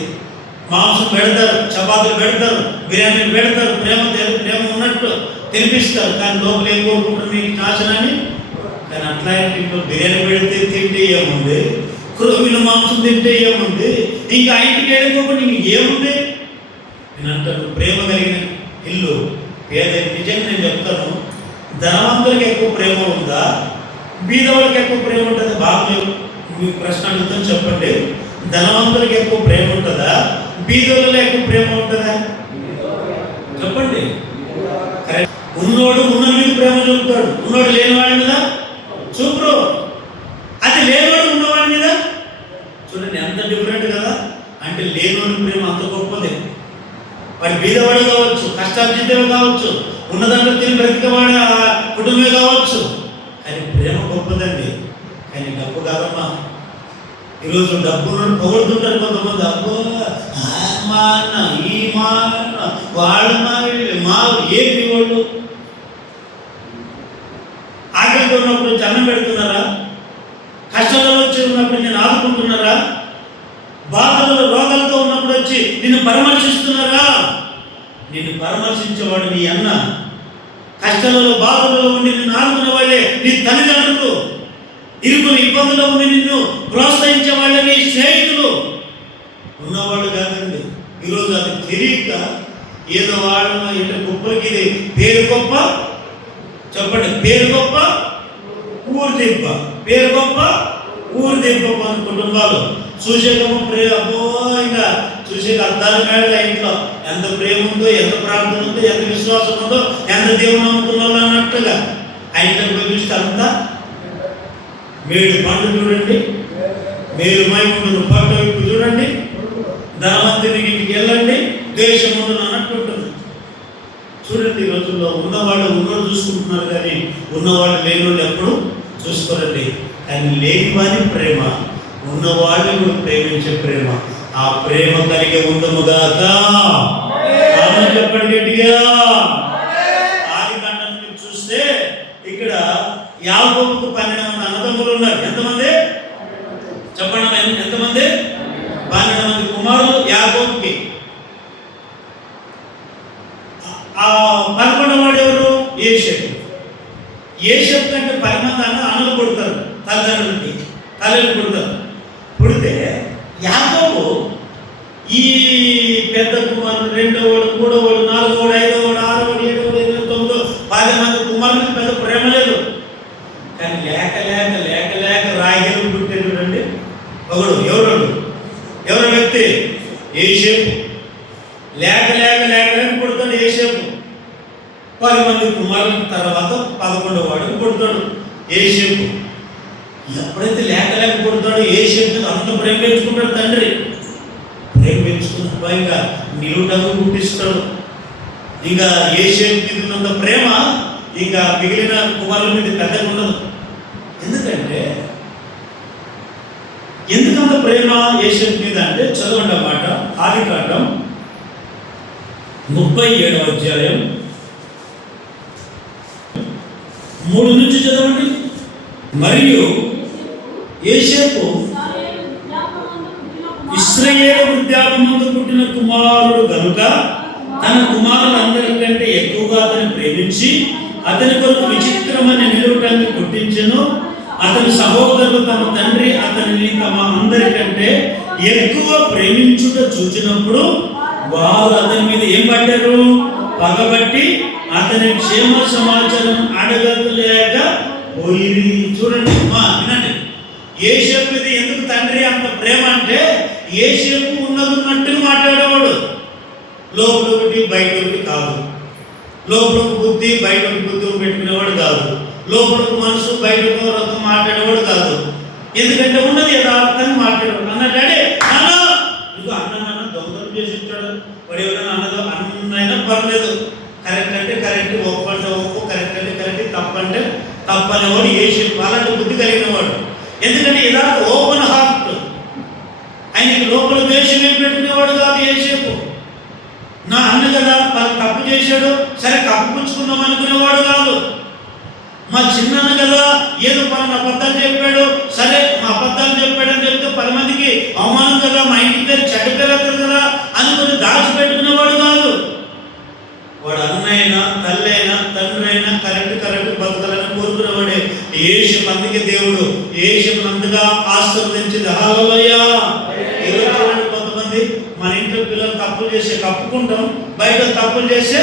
మాంసం పెడతారు, చపాతీలు పెడతారు, బిర్యానీలు పెడతారు, ప్రేమ ఉన్నట్టు తినిపిస్తారు, కానీ లోపల ఏం కోరుకుంటారు? మీకు నాశనాన్ని. కానీ అట్లా ఇంట్లో బిర్యానీ పెడితే తింటే ఏముంది, క్రొవ్విన మాంసం తింటే ఏముంది, ఇంకా ఇంటికి వెళ్ళిపోకుండా నీకు ఏముంది? నేను అంటాను, ప్రేమ కలిగిన ఇల్లు పేద. నిజంగా నేను చెప్తాను, ధనవంతులకి ఎక్కువ ప్రేమ ఉందా, బీదవాళ్ళకి ఎక్కువ ప్రేమ ఉంటుందా? బాగా మీకు ప్రశ్న అడుగుతాను, చెప్పండి. ధనవంతులకి ఎక్కువ ప్రేమ ఉంటుందా, బీదోళ్ళలో ఎక్కువ ప్రేమ ఉంటుందా? చెప్పండి. కరెక్ట్. ఉన్నోడు ఉన్న మీద ప్రేమ చూపుతాడు, ఉన్నోడు లేనివాడి మీద చూపురు. అది లేనివాడు ఉన్నవాడి మీద చూడండి, ఎంత డిఫరెంట్ కదా. అంటే లేనివాడి ప్రేమ అంత గొప్పదే. వాడి బీదవాడు కావచ్చు, కష్టార్జితమే కావచ్చు, ఉన్నదాంట్లో తిని బ్రతికేవాడు కుటుంబమే కావచ్చు, కానీ ప్రేమ గొప్పదండి. కానీ డబ్బు కాదమ్మా. ఈరోజు డబ్బులను పొగుడుతుంటారు కొంతమంది, అబ్బో మా అన్న, ఈ మా అన్న, వాళ్ళు మా ఏంటి వాళ్ళు? ఆకలితో ఉన్నప్పుడు అన్నం పెడుతున్నారా? కష్టాలలో వచ్చి ఉన్నప్పుడు నేను ఆదుకుంటున్నారా? బాధలలో రోగాలతో ఉన్నప్పుడు వచ్చి నిన్ను పరామర్శిస్తున్నారా? నిన్ను పరామర్శించేవాడు నీ అన్న, కష్టాలలో బాధలలో ఉండి నిన్ను ఆదుకున్న వాళ్ళే నీ తల్లిదండ్రులు, ఇరుకుని ఇబ్బందుల్లో ఉండి నిన్ను ప్రోత్సహించే వాళ్ళే నీ స్నేహితులు, ఉన్నవాళ్ళు కాదండి. ఈరోజు అది తెలియక ఏదో వాళ్ళ ఇట్లా కుప్పలకి ఇది పేరు గొప్ప, చెప్పండి, పేరు గొప్ప ఊరు దింప, పేరు గొప్ప ఊరు దింప. మన కుటుంబాలు చూసేకమో అబ్బో ఇంకా చూసే అర్థాలు కాదు. ఇంట్లో ఎంత ప్రేమ ఉందో, ఎంత ప్రార్థన ఉందో, ఎంత విశ్వాసం ఉందో, ఎంత దేవుని నమ్ముకున్నాలో అన్నట్టుగా ఆ ఇంట్లో చూస్తే అంతా మేడు పండు చూడండి, మేలు మైకుంటున్న పండు వైపు చూడండి, ధనవంతుని ఇంటికి వెళ్ళండి, దేశం ఉండను అన్నట్టు ఉంటుంది. చూడండి, ఈ రోజుల్లో ఉన్నవాళ్ళు ఉన్నోడు చూసుకుంటున్నారు, కానీ ఉన్నవాళ్ళు లేనివాళ్ళు ఎప్పుడు చూసుకోరండి. కానీ లేని వారి ప్రేమ ఉన్నవాళ్ళని కూడా ప్రేమించే ప్రేమ, ఆ ప్రేమ కలిగి ఉందముగాక. చెప్పండి గట్టిగా. ఆదికాండం మీరు చూస్తే ఇక్కడ యాకోబుకు 12 మంది అన్నదమ్ములు ఉన్నారు. ఎంతమంది చెప్పండి? ఎంతమంది? 12 మంది కుమారులు యాకోబుకి. ఆ 11వ వాడు ఎవరు? యోసేపు. యోసేపు కంటే 10 మంది అన్నలు పుడతారు, తల్లిదండ్రులకి తల్లిలు పుడతారు. పుడితే యాకోబు ఈ పెద్ద కుమారుడు, 2వ వాడు, 3వ వాడు, 4వ వాడు, 5వ వాడు, 6వ వాడు, 7వ వాడు, 8వ, 9వ 10 మంది కుమారులకు పెద్ద ప్రేమ లేదు. కానీ లేక లేక లేక లేక రాగిలు పుట్టే చూడండి ఒకడు. ఎవరు వ్యక్తి? యోసేపు. లేక లేక లేక లేక పుడతాడు యోసేపు. 10 మంది కుమారుల తర్వాత 11వ వాడు పుడతాడు యోసేపు. ఎప్పుడైతే లేక లేక పుడతాడో యోసేపు అంత ప్రేమ పెంచుకుంటాడు తండ్రి. ప్రేమ పెంచుకున్న ఇంకా నిలువుటంగు పుట్టిస్తాడు. ఇంకా యోసేపు మీద ఉన్నంత ప్రేమ ఇంకా మిగిలిన కుమారుల మీద పెద్దగా ఉండదు. ఎందుకంత ప్రేమ యోసేపు మీద అంటే చదవండి అన్నమాట. ఆదికాండం 37వ అధ్యాయం 3 నుంచి చదవండి. మరియు యోసేపు ఇశ్రాయేలు వృద్ధాప్యమందు పుట్టిన కుమారుడు గనుక తన కుమారులందరికంటే ఎక్కువగా అతను ప్రేమించి అతని కొరకు విచిత్రమైన నిలువటాన్ని పుట్టించెను. అతని సహోదరులు తమ తండ్రి అతనిని తమ అందరికంటే ఎక్కువ ప్రేమించుట చూచినప్పుడు వారు అతని మీద ఏం పడ్డారు? పగబట్టి అతని క్షేమ సమాచారం అడగలేక పోయి. చూడండి వినండి, యోసేపు మీద ఎందుకు తండ్రి అంత ప్రేమ అంటే, యోసేపు ఉన్నది ఉన్నట్టుగా మాట్లాడేవాడు. లోపల ఒకటి బయట ఒకటి కాదు. లోపల బుద్ధి బయట బుద్ధి పెట్టుకునేవాడు కాదు. లోపల మనసు బయట మాట్లాడేవాడు కాదు. ఎందుకంటే ఉన్నది యథార్థంగా మాట్లాడేవాడు. అన్న డాడీ ఇదిగో అన్న దొంగలు చేసి ఇచ్చాడు. వాడు ఎవరైనా అన్నదో అన్నైనా పర్లేదు, కరెక్ట్ అంటే కరెక్ట్, ఒప్పు అంటే ఒప్పు, కరెక్ట్ అంటే కరెక్ట్, తప్పు అంటే తప్పు అనేవాడు యోసేపు. అలాంటి బుద్ధి కలిగిన వాడు. ఎందుకంటే యథార్థ ఓపెన్ హార్ట్. ఆయనకి లోపల ద్వేషం ఏం పెట్టుకునేవాడు కాదు యోసేపు. నా అన్న కదా తప్పు చేశాడు, సరే కప్పుపుచ్చుకుందాం అనుకునేవాడు కాదు. మా చిన్న కదా ఏదో పలానా అబద్ధాలు చెప్పాడు, సరే మా అబద్ధాలు చెప్పాడని చెప్తే 10 మందికి అవమానం కదా, మా ఇంటి పేరు చెడ్డ పేరు అవుతుంది కదా అనుకుని దాచిపెట్టుకునేవాడు కాదు. వాడు అన్నైనా తల్లి అయినా తండ్రి అయినా కరెక్ట్ బతకాలని కోరుకునేవాడే యేషపు. అందుకే దేవుడు యేషపును అంతగా ఆశీర్వదించింది. హల్లెలూయా. ఈరోజు కొంతమంది మన ఇంట్లో పిల్లలు తప్పులు చేసే కప్పుకుంటాం, బయట తప్పులు చేసే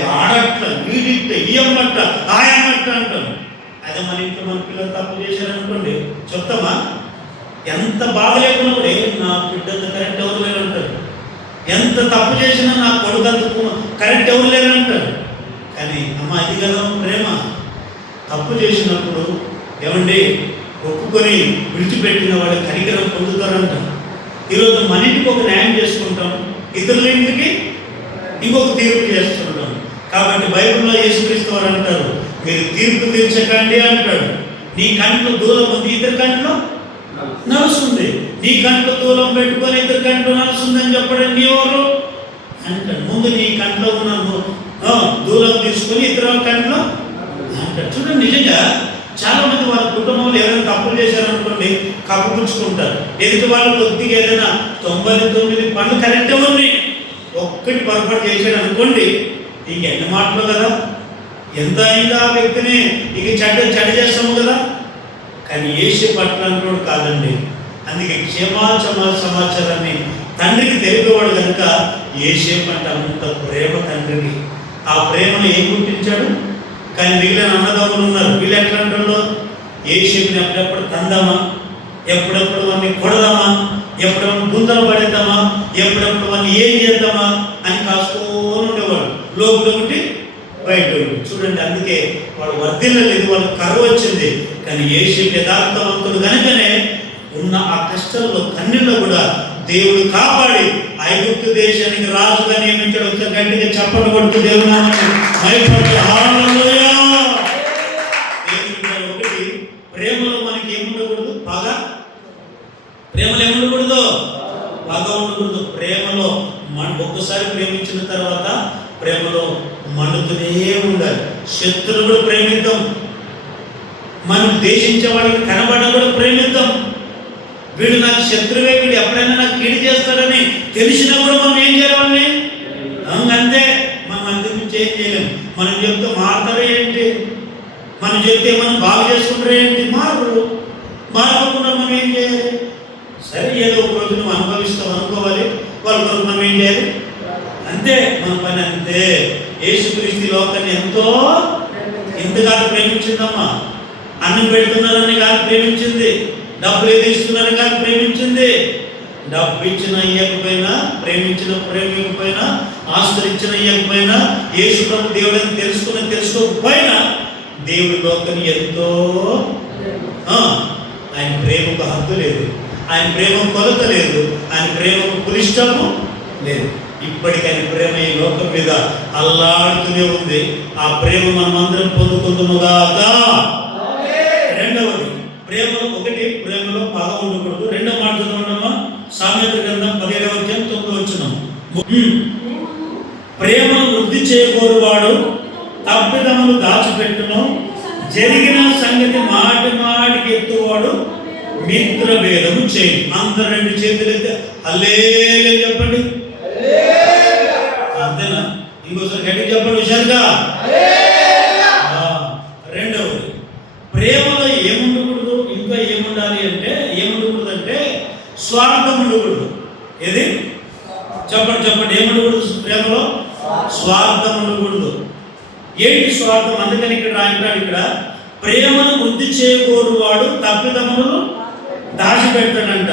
వాడట్ల వీడిట్ట ఇయ్యమ్మట్ట ఆయమ్మట్ట అంటాం. అదే మన ఇంట్లో మన పిల్లలు తప్పు చేశారనుకోండి చెప్తామా? ఎంత బాధ లేకుండా కూడా నా బిడ్డంత కరెక్ట్ ఎవరు లేరంటారు. ఎంత తప్పు చేసినా నా కొడుకు అంత కరెక్ట్ ఎవరు లేరంటారు. కానీ అమ్మ అది కదా ప్రేమ. తప్పు చేసినప్పుడు ఏమండి ఒప్పుకొని విడిచిపెట్టిన వాడు కనికరం పొందుతారంట. ఈరోజు మన ఇంటికి ఒక న్యాయం చేసుకుంటాం, ఇతరుల ఇంటికి ఇంకొక తీర్పు చేస్తుంటాం. కాబట్టి బైబిల్లో యేసుక్రీస్తు వారు అంటారు, మీరు తీర్పు తీర్చకండి అంటాడు. నీ కంట్లో దూరం ఉంది, ఇద్దరు కంట్లో నలుస్తుంది. నీ కంట్లో దూరం పెట్టుకొని ఇద్దరు కంట్లో నలుస్తుందని చెప్పడం నీవరు అంటాడు. ముందు నీ కంట్లో ఉన్న దూరం తీసుకొని ఇద్దరు కంట్లో అంటాడు. చూడండి, నిజంగా చాలా మంది వాళ్ళ కుటుంబంలో ఎవరైనా తప్పులు చేశారనుకోండి కప్పుపుచ్చుకుంటారు. ఎదుటి వాళ్ళు కొద్దిగా ఏదైనా 99 పనులు కరెక్టే ఉంది, ఒక్కటి పొరపాటు చేశాడు అనుకోండి, ఇక ఎన్ని మాటలు కదా, ఎంత అయింది ఆ వ్యక్తిని ఇక చెడ్డ చేస్తాము కదా. కానీ యేసేపు పట్టణంలో కాదండి. అందుకే సమాచారాన్ని తండ్రికి తెలిపేవాడు కనుక యేసేపు అంటే అంత ప్రేమ తండ్రికి. ఆ ప్రేమను ఏం గుర్తించాడు? కానీ మిగిలిన అన్నదమ్ములు ఉన్నారు, వీళ్ళు ఎట్లా అంటారు? యేసేపుని ఎప్పుడెప్పుడు తందామా, ఎప్పుడెప్పుడు వాడిని కొడదామా, ఎప్పుడెప్పుడు గుంతలు పడేద్దామా, ఎప్పుడెప్పుడు వాడిని ఏం చేద్దామా అని కాసుకొని ఉండేవాడు. లోపల ఒకటి బయట ఒకటి. చూడండి, అందుకే వాడు వర్ధిల్లలేదు, వాడు కరువు వచ్చింది. కానీ యేసేపు యథార్థవంతుడు కనుకనే ఉన్న ఆ కష్టంలో కన్నీళ్ళు కూడా దేవుడు కాపాడి ఐగుప్తు దేశానికి రాజుగా నియమించాడు. ఒకసారి గట్టిగా చప్పట్లు కొడుతూ దేవుడు ఒకటి ప్రేమలో మనకి ఏముండకూడదు? పగ. ప్రేమలో ఏముండకూడదు? పగ ఉండకూడదు. ప్రేమలో ఒక్కసారి ప్రేమించిన తర్వాత ప్రేమలో మండుతూనే ఉండాలి. శత్రువులు కూడా ప్రేమిద్దాం, మనం దేశించే వాళ్ళకి కనబడ కూడా ప్రేమిద్దాం. వీడు నాకు శత్రువే, వీడు ఎప్పుడైనా నాకు కీడు చేస్తాడని తెలిసినా కూడా మనం ఏం చేయాలి? అంతే. మనం అంతకుమించి ఏం చేయలేము. మనం చెప్తే మారుతారా ఏంటి? మనం చెప్తే మనం బాగా చేసుకుంటారా ఏంటి? మారకుండా మనం ఏం చేయాలి? సరే, ఏదో ఒక రోజు నువ్వు అనుభవిస్తావు అనుకోవాలి, వాళ్ళ కొరకు మనం ఏం చేయాలి? అంతే, మన పని అంతే. యేసుక్రీస్తు లోకాన్ని ఎంతగా ప్రేమించిందమ్మా. అన్నం పెడుతున్నారని కాదు ప్రేమించింది, డబ్బులు ఏది ఇస్తున్నారని కాదు ప్రేమించింది. డబ్బు ఇచ్చిన ఇవ్వకపోయినా, ప్రేమించకపోయినా, ఆస్తులు ఇచ్చిన ఇవ్వకపోయినా, యేసు ప్రభు దేవుడని తెలుసుకోకపోయినా దేవుడి లోకాన్ని ఎంతో ఆయన ప్రేమకు హద్దు లేదు, ఆయన ప్రేమ కొలత లేదు, ఆయన ప్రేమకు పులిష్టము లేదు. ఇప్పటికైనా ప్రేమ ఈ లోకం మీద అల్లాడుతూనే ఉంది. ఆ ప్రేమ మనం అందరం పొందుకుందాముగాక. రెండవది ప్రేమ. ఒకటి, ప్రేమలో పగ ఉండకూడదు. రెండవ మాట చదవడమా? సామెతల గ్రంథం 17:9. ప్రేమను వృద్ధి చేయకూడవాడు తప్పిదములు దాచిపెట్టును, జరిగిన సంగతి మాటికి ఎత్తువాడు మిత్ర భేదము చేయి. అందరు 2 చేతులు ఎత్తే హల్లెలూయా చెప్పండి. చెప్పండి హుషారుగా. రెండవది, ప్రేమలో ఏముండకూడదు, ఇంకా ఏముండాలి అంటే ఏముండకూడదు అంటే స్వార్థం ఉండకూడదు. ఏది చెప్పండి ఏముండకూడదు ప్రేమలో? స్వార్థం ఉండకూడదు. ఏంటి స్వార్థం? అందుకని ఇక్కడ అంటాడు, ఇక్కడ ప్రేమను వృద్ధి చేయకూడవాడు తప్పిదములను దాచిపెడతాడంట.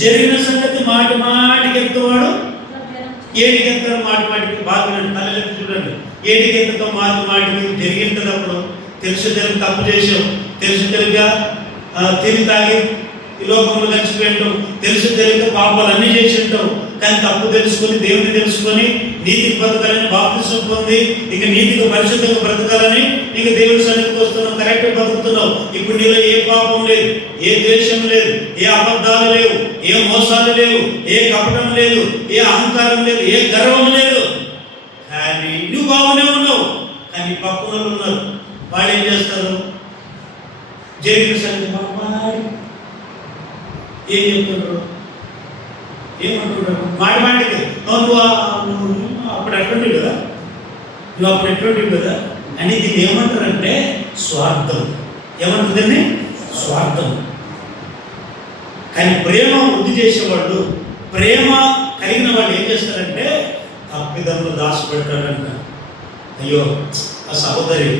జరిగిన సంగతి మాటి మాటికి ఎత్తువాడు ఏడికెత్తాడు, మాటి మాటికి బాగా తలెత్తి చూడండి. ఏడికెత్తతో మాటి మాటికి జరిగింటప్పుడు తెలుసు తప్పు చేసావు, తెలుసు తెలియగా తిరిగి తాగి ఈ లోకంలో చచ్చిపోయింటావు, తెలుసు తెలియక పాపాలు అన్నీ చేసి ఉంటావు. కానీ తప్పు తెలుసుకొని దేవుని తెలుసుకొని నీతికి బ్రతకాలని బాప్తిసం పొంది ఇక నీతికి పరిశుద్ధంగా బ్రతకాలని ఇక దేవుని సన్నిధికి వస్తున్నావు, కరెక్ట్గా బతుకుతున్నావు. ఇప్పుడు నీలో ఏ పాపం లేదు, ఏ ద్వేషం లేదు, ఏ అబద్ధాలు లేవు, ఏ మోసాలు లేవు, ఏ కపటం లేదు, ఏ అహంకారం లేదు, ఏ గర్వం లేదు. కానీ నువ్వు బాగానే ఉన్నావు. కానీ పక్కన ఉన్నారు, వాళ్ళు ఏం చేస్తారు? జరిగిన సంగతి ఏం చెప్తుంటారు, ఏమంటుంటారు? మాటికి నువ్వు అప్పుడు ఎటువంటి కదా, నువ్వు అప్పుడు ఎటువంటి కదా అని దీన్ని ఏమంటారంటే స్వార్థం. ఏమంటుందండి? స్వార్థం. కానీ ప్రేమ వృద్ధి చేసేవాళ్ళు, ప్రేమ కలిగిన వాళ్ళు ఏం చేస్తారంటే తప్పిదములు దాచిపెడతాడంట. అయ్యో ఆ సహోదరి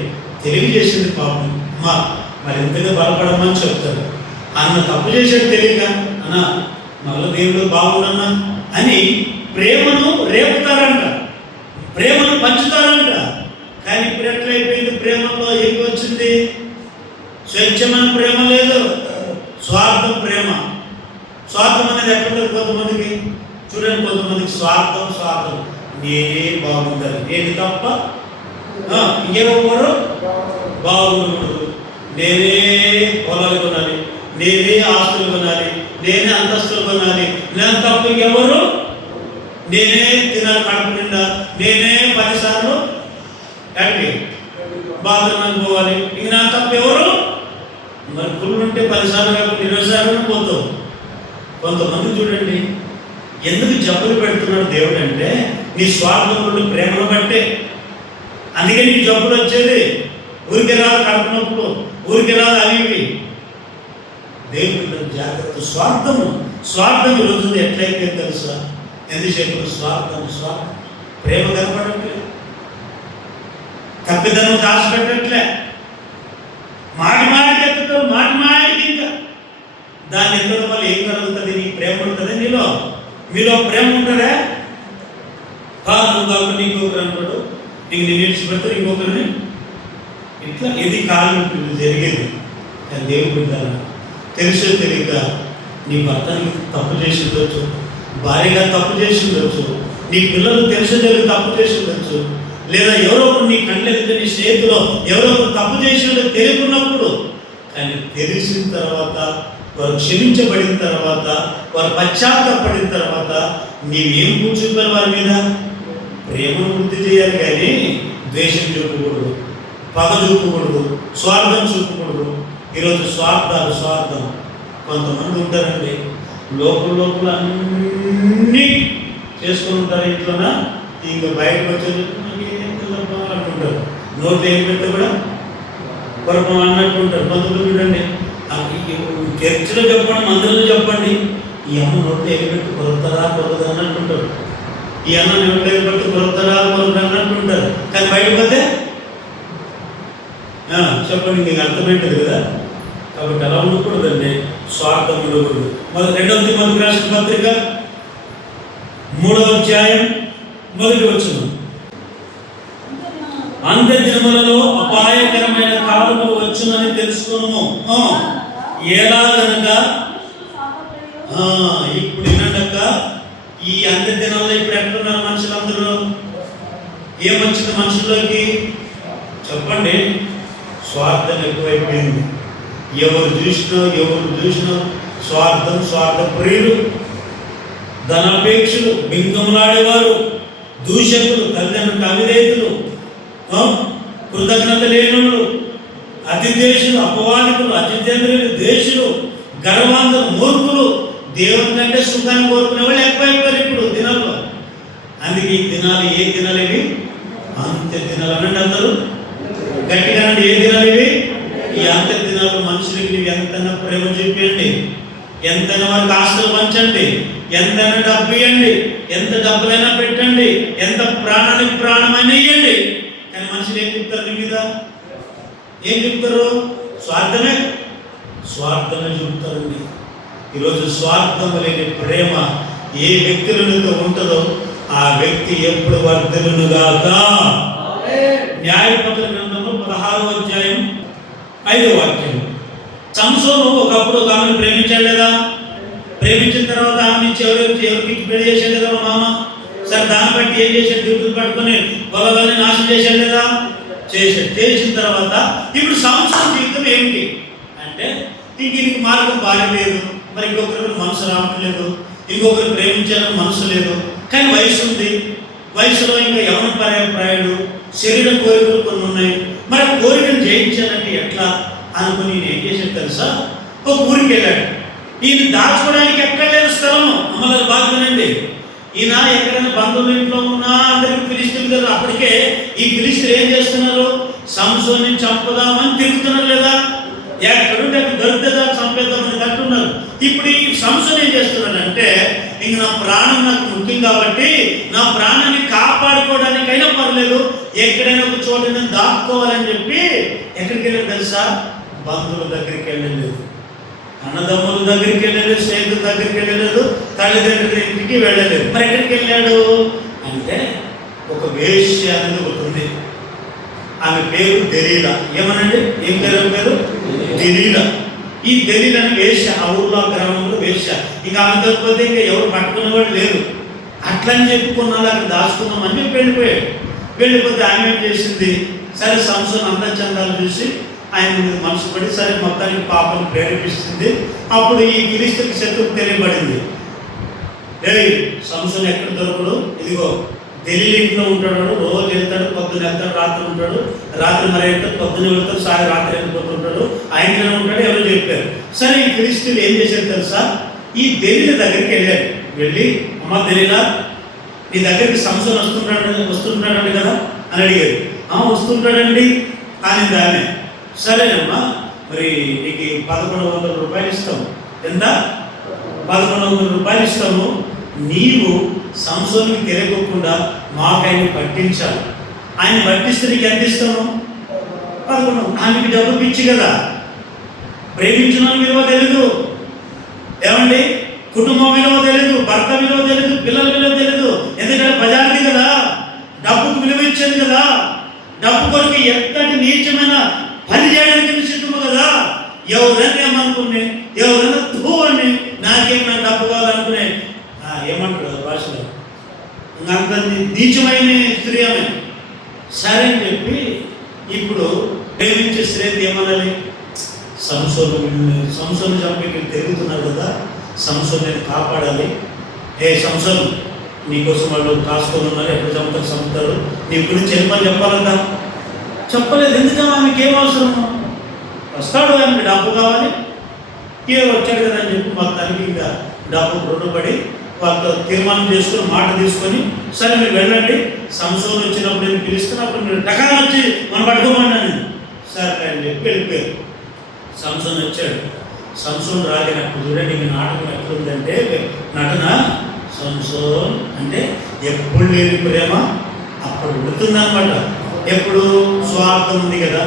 తెలియజేసింది పాపం, అమ్మా మరి ఎంతగా బలపడమని చెప్తారు. అన్న తప్పు చేసేది తెలియక అన్న మళ్ళీ దేవుడు బాగుండన్నా అని ప్రేమను రేపుతారంట, ప్రేమను పంచుతారంట. కానీ ఇప్పుడు ఎట్లయిపోయింది? ప్రేమలో ఏమి వచ్చింది? స్వచ్ఛమైన ప్రేమ లేదు, స్వార్థం ప్రేమ. స్వార్థం అనేది ఎట్లుంటుంది కొంతమందికి? చూడండి, కొంతమందికి స్వార్థం నేనే బాగుండాలి, నేను తప్ప ఇంకెవరు బాగుండకూడదు, నేనే పొలాలు కొనాలి, నేనే ఆస్తులు కొనాలి, నేనే అంతస్తులు కొనాలి, నేను తప్ప ఇంకెవరు, నేనే తినాలి కడుపు నిండా, నేనే 10 సార్లు బాత్రూమ్ పోవాలి, ఇంక నా తప్ప ఎవరు? మరి పుల్లు ఉంటే 10 సార్లు కాకుండా 20 సార్లు పోతావు. కొంతమంది చూడండి ఎందుకు జబ్బులు పెడుతున్నాడు దేవుడు అంటే నీ స్వార్థం నుండి ప్రేమను బట్టే. అందుకే నీకు జబ్బులు వచ్చేది. ఊరికి రాదు కడుపునప్పుడు, ఊరికి రాదు అవి. దేవుడు జాగ్రత్త. స్వార్థం ఈరోజు ఎట్లయితే తెలుసా? ఎందుచేపు స్వార్థం ప్రేమ కనపడట్లేదు, తప్పిదనం దాచిపెట్టట్లే, మాటికి ఎత్తుతావు, మాటికి ఇంకా దాన్ని ఎత్తడం వల్ల ఏం కలుగుతుంది? నీకు ప్రేమ ఉంటుంది, మీలో ప్రేమ ఉంటుందా? నువ్వు కాకుండా ఇంకొకరు అనుకోడు, నీకు నేను విడిచిపెడతాడు ఇంకొకరిని. ఇట్లా ఇది కాలం జరిగేది. కానీ దేవుడు బిడ్డలా తెలుసో తెలియక నీ భర్తని తప్పు చేసి ఉండొచ్చు, భార్యగా తప్పు చేసి ఉండొచ్చు, నీ పిల్లలు తెలుసో తెలియక తప్పు చేసి ఉండొచ్చు, లేదా ఎవరో ఒకరు నీ కళ్ళెదుట నీ స్నేహితులో ఎవరో ఒకరు తప్పు చేసి ఉండదు తెలియకున్నప్పుడు. కానీ తెలిసిన తర్వాత, వారు క్షమించబడిన తర్వాత, వారు పశ్చాత్తాపడిన తర్వాత నీవేం కూర్చుంటారు వారి మీద? ప్రేమను వృద్ధి చేయాలి, కానీ ద్వేషం చూపకూడదు, పగ చూపకూడదు, స్వార్థం చూపకూడదు. ఈరోజు స్వార్థం కొంతమంది ఉంటారండి, లోపల అన్నీ చేసుకుని ఉంటారు ఇంట్లోన, ఇంకా బయటకు వచ్చేది అంటుంటారు. నోట్లు ఏం పెడితే కూడా కొరపం అన్నట్టు ఉంటారు. కొంతమంది చూడండి, చర్చలో చెప్పండి, మందులో చెప్పండి, ఈ అమ్మ నోట్లు ఏమి పెట్టి కొరతరా కొరదు అన్నట్టుంటారు, ఈ అన్న నోట్లు ఏమి పెట్టి కొరతరా కొరదు అన్నట్టుంటారు. కానీ బయటకు పోతే చెప్పండి, మీకు అర్థమైంటుంది కదా. కాబట్టి అలా ఉండకూడదండి, స్వార్థం ఉండకూడదు. 2వ తిమోతికి రాసిన పత్రిక 3వ అధ్యాయం 1వ వచనం, అంత్య దినములలో అపాయకరమైన కాలములు వచ్చునని తెలుసుకున్నాము. ఎలాగనగా ఇప్పుడు వినండక, ఈ అంత్య దినాల్లో ఇప్పుడు ఎట్లున్నారు మనుషులందరూ? ఏమొచ్చింది మనుషుల్లోకి చెప్పండి? స్వార్థం ఎక్కువైపోయింది. ఎవరు చూసినా స్వార్థ ప్రియులు, ధనాపేక్షలు, బింగములాడేవారు, దూషకులు, తల్లిదండ్రులకు అవిధేయులు, కృతజ్ఞత లేనులు, అతిదేశులు, అపవాదికులు, అతిథేంద్రులు, దేశులు, గర్వాంధులు, మూర్ఖులు, దేవుని కంటే సుఖాన్ని కోరుకునే వాళ్ళు ఎక్కువైపోయారు ఇప్పుడు దినాల్లో. అందుకే ఈ దినాలు ఏ దినాలు ఇవి? అంత్య దినాలు అనండి అందరూ గట్టిగా అండి. ఏ దినాలు ఇవి? ఈ అంత్య దినాలు మనుషులకి నువ్వు ఎంతైనా ప్రేమ చూపించండి, ఎంతైనా వారికి ఆస్తులు పంచండి, ఎంతైనా డబ్బు ఇవ్వండి, ఎంత డబ్బులైనా పెట్టండి, ఎంత ప్రాణానికి ప్రాణమైనా ఇవ్వండి, కానీ మనుషులు ఏం చెప్తారు నీ మీద? ఏం చెప్తారు? స్వార్థమే చెప్తారండి. ఈరోజు స్వార్థం లేని ప్రేమ ఏ వ్యక్తులతో ఉంటుందో ఆ వ్యక్తి ఎప్పుడు వర్ధనుగాక. న్యాయపత్ర గ్రంథంలో 16వ అధ్యాయం 5వ వాక్యం. సంసోను ఒకప్పుడు ఒక ఆమెను ప్రేమించాడు లేదా? ప్రేమించిన తర్వాత ఆమె నుంచి ఎవరికి పెళ్లి చేశాడు కదా మామ. సరే, దాన్ని బట్టి ఏం చేశాడు? డ్యూటీలు పట్టుకొని పొలాలని నాశనం చేశాడు లేదా? చేసిన తర్వాత ఇప్పుడు సంసోను జీవితం ఏమిటి అంటే, ఇంక మార్గం భార్య లేదు, మరి ఇంకొకరికి మనసు రావట్లేదు, ఇంకొకరు ప్రేమించాలని మనసు లేదు, కానీ వయసు ఉంది, వయసులో ఇంకా యవన ప్రాయుడు, శరీర కోరికలు కొన్ని ఉన్నాయి, మరి కోరికలు జయించాలంటే ఎట్లా అనుకుని నేను ఏం చేశాను తెలుసా? ఒక ఊరికి వెళ్ళాడు. ఈయన దాచుకోవడానికి ఎక్కడ లేదు స్థలము. అమ్మగారు బాగుందండి. ఈయన ఎక్కడైనా బంధువుల ఇంట్లో ఉన్నా అందరికి ఫిలిస్తీన్లు కదా. అప్పటికే ఈ ఫిలిస్తీన్లు ఏం చేస్తున్నారు? సంసోన్ని చంపుదామని తిరుగుతున్నారు లేదా? ఎక్కడుంటే అక్కడ దొరికితే చంపేద్దామని తట్టున్నారు. ఇప్పుడు ఈ సంసోన్ ఏం చేస్తున్నాడంటే, ఇంక నా ప్రాణం నాకు ముఖ్యం కాబట్టి నా ప్రాణాన్ని కాపాడుకోవడానికైనా పర్లేదు, ఎక్కడైనా ఒక చోట నేను దాక్కోవాలని చెప్పి ఎక్కడికి వెళ్ళాడు తెలుసా? బంధువుల దగ్గరికి వెళ్ళలేదు, అన్నదమ్ముల దగ్గరికి వెళ్ళలేదు, స్నేహితుల దగ్గరికి వెళ్ళలేదు, తల్లిదండ్రుల ఇంటికి వెళ్ళలేదు. మరి ఎక్కడికి వెళ్ళాడు అంటే, ఒక వేశ్య అనేది ఒకటి ఉంది. ఆమె పేరు దెలీలా. ఏమనండి? ఏం పేరు? దెలీలా. ఈ దెలీలా అని వేశ్య, ఆ ఊర్లో గ్రామంలో వేశ్య. ఇక ఆమె తప్పితే ఇంకా ఎవరు పట్టుకునేవాడు లేరు. అట్లని చెప్పుకున్నాడు, అక్కడ దాచుకున్నామని చెప్పి వెళ్ళిపోతే ఆమె ఏం చేసింది? సరే, సంసోను అందచందాలు చూసి ఆయన మీద మనసు పడి సరే మొత్తానికి పాపను ప్రేరేపిస్తుంది. అప్పుడు ఈ ఫిలిస్తీన్కి శత్రువు తెలియబడింది. సంసోను ఎక్కడ దొరకడు, ఇదిగో దెలీలా ఇంట్లో ఉంటాడు, రోజు వెళ్తాడు, పొద్దున వెళ్తాడు, రాత్రి ఉంటాడు, రాత్రి మరి వెళ్తాడు, పొద్దున వెళ్తాడు, రాత్రి వెళ్ళిపోతుంటాడు, ఆ ఇంట్లోనే ఉంటాడు. ఎవరు చెప్పారు? సరే, ఈ ఫిలిస్తీన్లు ఏం చేశారు తెలుసా? ఈ దెలీలా దగ్గరికి వెళ్ళాడు. వెళ్ళి, అమ్మ దెలీలా, నీ దగ్గరికి సంసోను వస్తుంటాడండి కదా అని అడిగారు. వస్తుంటాడండి అని దాన్ని. సరేనమ్మా, మరి నీకు 1100 రూపాయలు ఇస్తాము. ఎంత? 1100 రూపాయలు ఇస్తాము. నీవు సంసోనుకి తెలియకోకుండా మాకు ఆయన పట్టించాలి. ఆయన పట్టిస్తే నీకు ఎంత ఇస్తాము? 1100. ఆమెకి డబ్బు పిచ్చి కదా, ప్రేమించిన విలువ తెలీదు, ఏమండి, కుటుంబం విలువ తెలీదు, భర్త విలువ తెలీదు, పిల్లల విలువ తెలీదు. ఎందుకంటే బజార్ది కదా, డబ్బుకు విలువ ఇచ్చేది కదా, డబ్బు కొరకు ఎంతటి నీచమైన పని చేయడానికి సిద్ధము కదా. ఎవరైనా ఏమనుకునే, ఎవరైనా తూని నాకేమైనా డబ్బు కావాలనుకునే ఏమంటాడు భాషలో, అంత నీచమైన స్త్రీ ఆమె. సరే అని చెప్పి ఇప్పుడు ప్రేమించే స్త్రీ ఏమనాలి? సంసోను చంపి తిరుగుతున్నారు కదా, సంసోను నేను కాపాడాలి. సంసోను, నీకోసం వాళ్ళు కాసుకొని ఉన్నారు, ఎప్పుడు చంపుతారు, నీ గురించి చెప్పని చెప్పాలంట. చెప్పలేదు. ఎందుకమ్మా? ఆమెకి ఏం అవసరము? వస్తాడు, ఆయనకి డబ్బు కావాలి, వచ్చాడు కదా అని చెప్పి మొత్తానికి ఇంకా డబ్బు రుణపడి వాళ్ళతో తీర్మానం చేసుకొని మాట తీసుకొని, సరే మీరు వెళ్ళండి, సంసోను వచ్చినప్పుడు నేను పిలుస్తున్నప్పుడు మీరు టకాలు వచ్చి మనం పట్టుకోమన్నాను. సరే అని చెప్పి వెళ్ళిపోయారు. సంసోను వచ్చాడు. సంసోను రాగినప్పుడు చూడండి, మీ నాటకం ఎట్లుందంటే నటన. సంసోన్ అంటే ఎప్పుడు లేని ప్రేమ అప్పుడు ఉడుతుందన్నమాట. ఎప్పుడు స్వార్థం ఉంది కదా,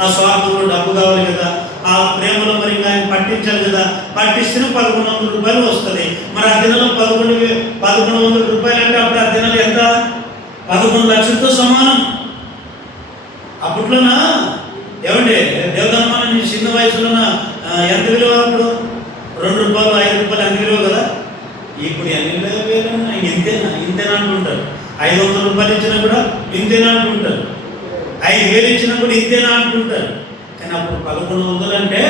ఆ స్వార్థంలో డబ్బు కావాలి కదా, ఆ ప్రేమలో మరి ఆయన పట్టించాలి కదా, పట్టిస్తే 1100 రూపాయలు వస్తుంది. మరి ఆ దినంలో 1100 రూపాయలు అంటే అప్పుడు ఆ దినాలు ఎంత? 11 లక్షలతో సమానం. అప్పట్లోనా ఏమంటే దేవధర్మాన్ని చిన్న వయసులోన ఎంత విలువ? అప్పుడు 2 రూపాయలు 5 రూపాయలు ఎంత విలువ కదా. ఇప్పుడు ఎన్ని వేలన్నా ఇంతేనా అంటుంటారు. 500 రూపాయలు ఇచ్చినా కూడా ఇంతేనా అంటుంటారు. 5000 ఇచ్చినా కూడా ఇంతేనా అంటుంటారు. కానీ అప్పుడు 1100 అంటే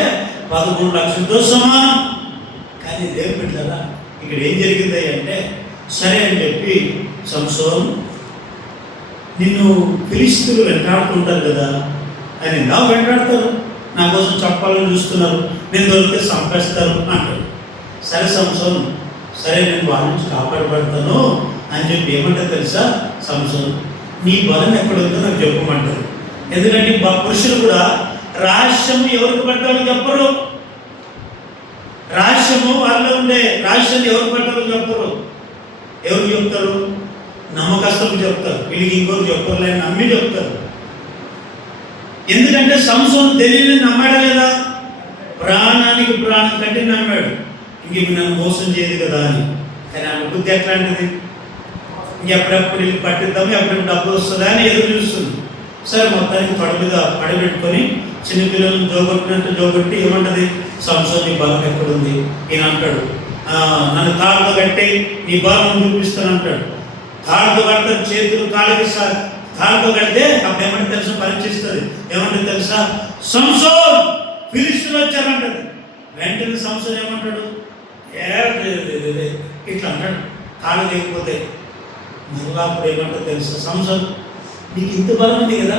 11 లక్షలతో సమానం. కానీ దేవుని బిడ్డలారా, ఇక్కడ ఏం జరిగింది అంటే, సరే అని చెప్పి సంసోన్, నిన్ను ఫిలిస్తీన్లు వెంటాడుతుంటారు కదా, అని నా వెంటాడతారు, నా కోసం చెప్పాలని చూస్తున్నారు, నేను దొరికితే చంపేస్తారు అంటారు. సరే సంసోన్, సరే నేను వాళ్ళ నుంచి కాపాడబడతాను అని చెప్పి ఏమంటే తెలుసా? సంసోన్, నీ బలం ఎక్కడుందో నాకు చెప్పమంటారు. ఎందుకంటే పురుషులు కూడా రహస్యము ఎవరికి పట్టాలో చెప్పరు. రహస్యము వాళ్ళలో ఉండే రహస్యం ఎవరికి పట్టాలో చెప్పరు. ఎవరు చెప్తారు? నమ్మకస్తులకు చెప్తారు. వీళ్ళకి ఇంకొకరు చెప్పరు, నమ్మి చెప్తారు. ఎందుకంటే సంసోను తెలియని నమ్మాడా లేదా? ప్రాణానికి ప్రాణం కంటే నమ్మాడు. ఇంక నన్ను మోసం చేయదు కదా అని. కానీ ఆమె బుద్ధి ఎట్లాంటిది? ఎప్పుడెప్పుడు ఇల్లు పట్టిద్దాము, ఎప్పుడెప్పుడు డబ్బు వస్తుందా అని ఎదురు చూస్తుంది. సరే మొత్తానికి తొడ మీద పడబెట్టుకొని చిన్నపిల్లలను జోగొట్టి ఏమంటది? సంసోను నీ బలం ఎక్కడుంది? ఈయన అంటాడు, నన్ను తాడుతో కట్టి నీ బలం చూపిస్తాను అంటాడు. తాడుతో కడతారు, చేతులు కాళ్ళకి తాడుతో కడితే అప్పుడు ఏమంటే తెలుసా? పరీక్షిస్తుంది. ఏమంటే తెలుసా? సంసోన్ ఫిలిష్తీయులు వచ్చారంటది. వెంటనే సంసోన్ ఏమంటాడు? ఇట్లా అంటాడు, తాడు లేకపోతే. మరలా అప్పుడు ఏమంటాడు తెలుసా? సంసోన్ నీకు ఇంత బలం ఉంది కదా,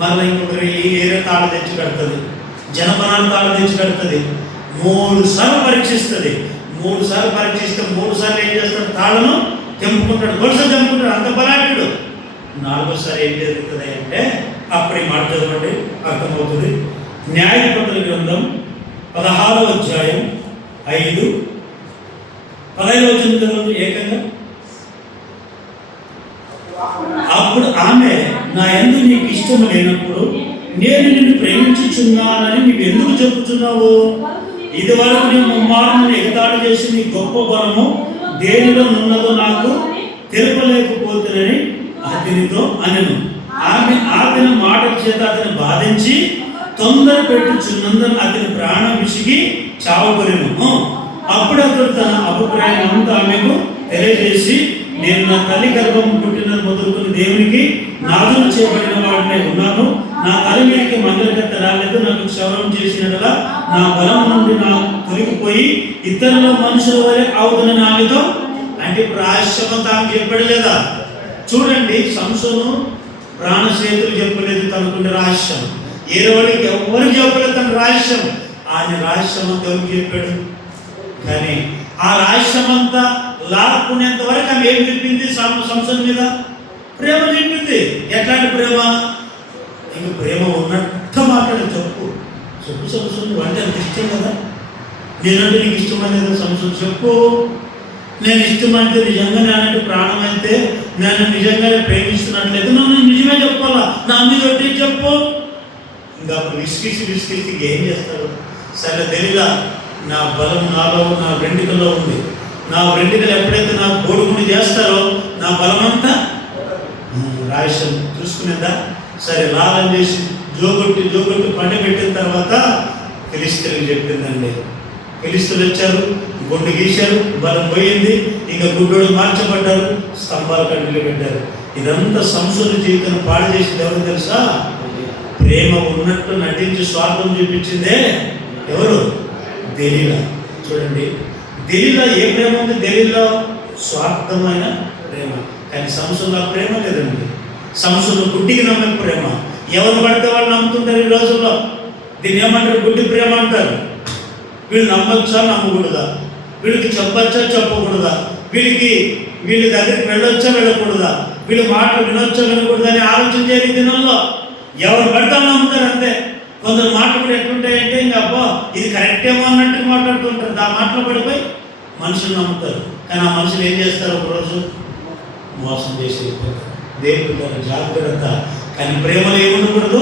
మరలా ఇంకొకరి ఏరే తాడు తెచ్చి కడుతుంది, జనపనాలు తాడు తెచ్చి కడుతుంది. 3 సార్లు పరీక్షిస్తుంది. 3 సార్లు పరీక్షిస్తే 3 సార్లు ఏం చేస్తాడు? తాళను తెంపుకుంటాడు, గొలుసు తెంపుకుంటాడు, అంత బలాఢ్యుడు. 4వసారి ఏం జరుగుతుంది అంటే అప్పుడు మాట చదవండి, అర్థమవుతుంది. న్యాయాధిపతుల గ్రంథం 16వ అధ్యాయం 5, 15వ వచనం చదవండి ఏకంగా. అప్పుడు ఆమె, నా యందు నీకు ఇష్టం లేనప్పుడు నేను నిన్ను ప్రేమించుచున్నానని నీవు ఎందుకు చెప్పుచున్నావు? ఇది వరకు నేను ముమ్మారును ఎగతాళి చేసి నీ గొప్ప బలము దేనిలో నున్నదో నాకు తెలుపలేకపోతుందని అతనితో అనెను. ఆమె అతని మాట చేత అతని బాధించి తొందర పెట్టుచున్నందున అతని ప్రాణం విసిగి చావబడెను. అప్పుడు అతడు తన అభిప్రాయం అంతా ఆమెకు తెలియజేసి, నేను నా తల్లి గర్భం పుట్టిన మొదలుకొని దేవునికి నాదులు చేయబడిన వాడినే ఉన్నాను. నా తల మీదకి మంగళకర్త రాలేదు. నాకు క్షవరం చేసినట్లా నా బలం నుండి నా తొలగిపోయి ఇతరుల మనుషుల వలె అవుతున్న ఆమెతో. అంటే ప్రాయశ్చిత్తం ఆమె చెప్పాడు లేదా? చూడండి, సంసోను ప్రాణసేతులు చెప్పలేదు తనకుండే రహస్యం. ఏరోడికి ఎవరు చెప్పలేదు తన రహస్యం. ఆయన రహస్యం అంతా ఎవరికి చెప్పాడు? కానీ ఆ రహస్యం అంతా లాక్కునేంత వరకు ఆమె ఏం చెప్పింది? సంసోను మీద ప్రేమ చెప్పింది. ఎట్లాంటి ప్రేమ? ఇంక ప్రేమ ఉన్నట్టు మాట్లాడి చెప్పు సంసోను అంటే అంత ఇష్టం కదా. నేనంటే నీకు ఇష్టమనేది సంసోను చెప్పు. నేను ఇష్టమంటే నిజంగానే అన్నట్టు ప్రాణం అయితే నేను నిజంగానే ప్రేమిస్తున్నట్లయితే నన్ను నిజమే చెప్పాలా, నా మీద ఒట్టి చెప్పు. ఇంకా అప్పుడు విసిగిసి ఏం చేస్తాడు? సరే తెలియదా, నా బలం నాలో, నా వెంట్రుకలో ఉంది. నా వెంట్రుకలు ఎప్పుడైతే నా బోడుగుడి చేస్తారో నా బలమంతా రాయసం చూసుకునేదా. సరే లాలం చేసి జోగొట్టి పండబెట్టిన తర్వాత ఫిలిష్తీయులకు చెప్పిందండి. ఫిలిష్తీయులు వచ్చారు, గుండు గీశారు, బలం పోయింది. ఇంకా గుడ్డోడు మార్చబడ్డారు, స్తంభాలు కంటిలో పెట్టారు. ఇదంతా సంసోను జీవితం పాడు చేసింది ఎవరు తెలుసా? ప్రేమ ఉన్నట్టు నటించి స్వార్థం చూపించిందే ఎవరు? దెలీలా. చూడండి, దెలీలా ఏ ప్రేమ ఉంది? దెలీలా స్వార్థమైన ప్రేమ. కానీ సంసోనులో ప్రేమ లేదండి. సంసోను గుడ్డికి నమ్మే ప్రేమ. ఎవరు పడితే వాళ్ళు నమ్ముతుంటారు ఈ రోజుల్లో. దీన్ని ఏమంటారు? గుడ్డి ప్రేమ అంటారు. వీళ్ళు నమ్మొచ్చా, నమ్మకూడదా? వీళ్ళకి చెప్పచ్చా, చెప్పకూడదా? వీళ్ళ దగ్గరికి వెళ్ళొచ్చా, వెళ్ళకూడదా? వీళ్ళు మాటలు వినొచ్చా, వినకూడదా అని ఆలోచన చేయని దినంలో ఎవరు పడతా నమ్ముతారు అంతే. కొందరు మాటలు కూడా ఎట్లుంటాయంటే ఇంకా అబ్బా ఇది కరెక్టేమో అన్నట్టు మాట్లాడుతుంటారు. ఆ మాటలు పడిపోయి మనుషులు నమ్ముతారు. కానీ ఆ మనుషులు ఏం చేస్తారు? ఒకరోజు మోసం చేసి వెళ్ళిపోతారు. దేవుడు జాగ్రత్త. కానీ ప్రేమలో ఏముండకూడదు?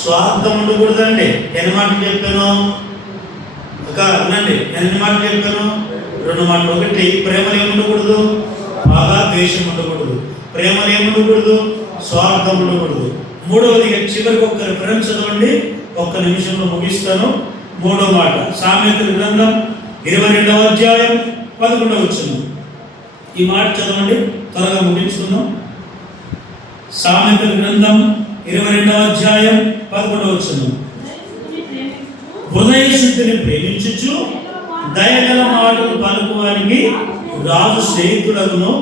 స్వార్థం ఉండకూడదండి. ఎన్ని మాటలు చెప్పాను? అనండి, ఎన్ని మాటలు చెప్పాను? 2 మాటలు. ఒకటి, ప్రేమలు ఏముండకూడదు? బాగా ద్వేషం ఉండకూడదు. ప్రేమలు ఏముండకూడదు? స్వార్థం ఉండకూడదు. 3వది చివరికి ఒక రిఫరెన్స్ చదవండి, 1 నిమిషంలో ముగిస్తాను. 3వ మాట సామెతల గ్రంథం 22వ అధ్యాయం 11వ వచనం. ఈ మాట చదవండి, త్వరగా ముగించుకుందాం. సామెతల గ్రంథం 22వ అధ్యాయం 11వ వచనం. హృదయ శుద్ధిని ప్రేమించుచు దయగల మాటలు పలుకువానికి రాజు స్నేహితులను.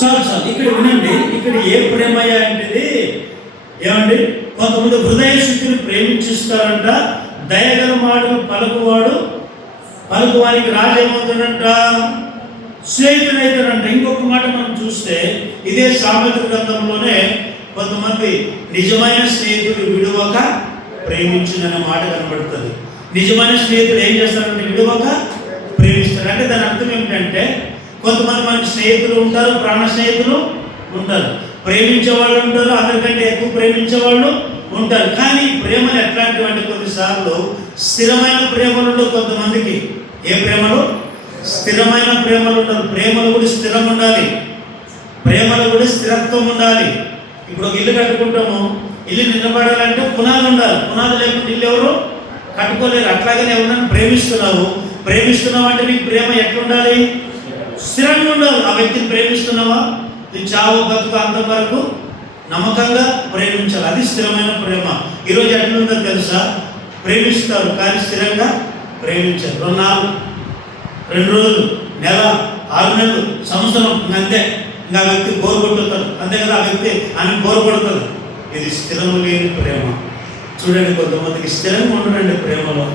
చాలు ఇక్కడ వినండి. ఇక్కడ ఏ ప్రేమయ్య అంటే ఏమండి? కొంతమంది హృదయ శుద్ధిని ప్రేమించుస్తారంట. దయగల మాటలు పలుకువాడు పలుకు వారికి రాజు ఏమవుతాడంట? స్నేహితుడైతాడంట. ఇంకొక మాట మనం చూస్తే ఇదే సామెతల గ్రంథంలోనే కొంతమంది నిజమైన స్నేహితుడు విడువక ప్రేమించుననే మాట కనబడుతుంది. నిజమైన స్నేహితుడు ఏం చేస్తాడంటే విడువక ప్రేమిస్తాడు. అంటే దాని అర్థం ఏమిటంటే కొంతమంది మనకి స్నేహితులు ఉంటారు, ప్రాణ స్నేహితులు ఉంటారు, ప్రేమించే వాళ్ళు ఉంటారు, అందరికంటే ఎక్కువ ప్రేమించే వాళ్ళు ఉంటారు. కానీ ప్రేమలు ఎట్లాంటివంటే కొన్నిసార్లు స్థిరమైన ప్రేమలు ఉండవు కొంతమందికి. ఏ ప్రేమలు? స్థిరమైన ప్రేమలు ఉండవు. ప్రేమలు కూడా స్థిరం ఉండాలి, ప్రేమలు కూడా స్థిరత్వం ఉండాలి. ఇప్పుడు ఒక ఇల్లు కట్టుకుంటాము, ఇల్లు నిలబడాలంటే పునాది ఉండాలి. పునాది లేకుండా ఇల్లు ఎవరు కట్టుకోలేరు. అట్లాగనే ఎవరైనా ప్రేమిస్తున్నావు అంటే నీకు ప్రేమ ఎట్లుండాలి? స్థిరంగా ఉండాలి. ఆ వ్యక్తిని ప్రేమిస్తున్నావా, నీ చావు బతుకు అంతం వరకు నమ్మకంగా ప్రేమించాలి. అది స్థిరమైన ప్రేమ. ఈరోజు ఎట్లుందో తెలుసా? ప్రేమిస్తారు కానీ స్థిరంగా ప్రేమించారు. 2 నెలలు, 2 రోజులు, నెల, 6 నెలలు, సంవత్సరం, అంతే. ఇంకా ఆ వ్యక్తి బోరు కొట్టుతారు, అంతే కదా. ఆ వ్యక్తి ఆమె బోరు కొడుతుంది. ఇది స్థిరము లేని ప్రేమ. చూడండి, కొంతమందికి స్థిరంగా ఉండడండి ప్రేమలో.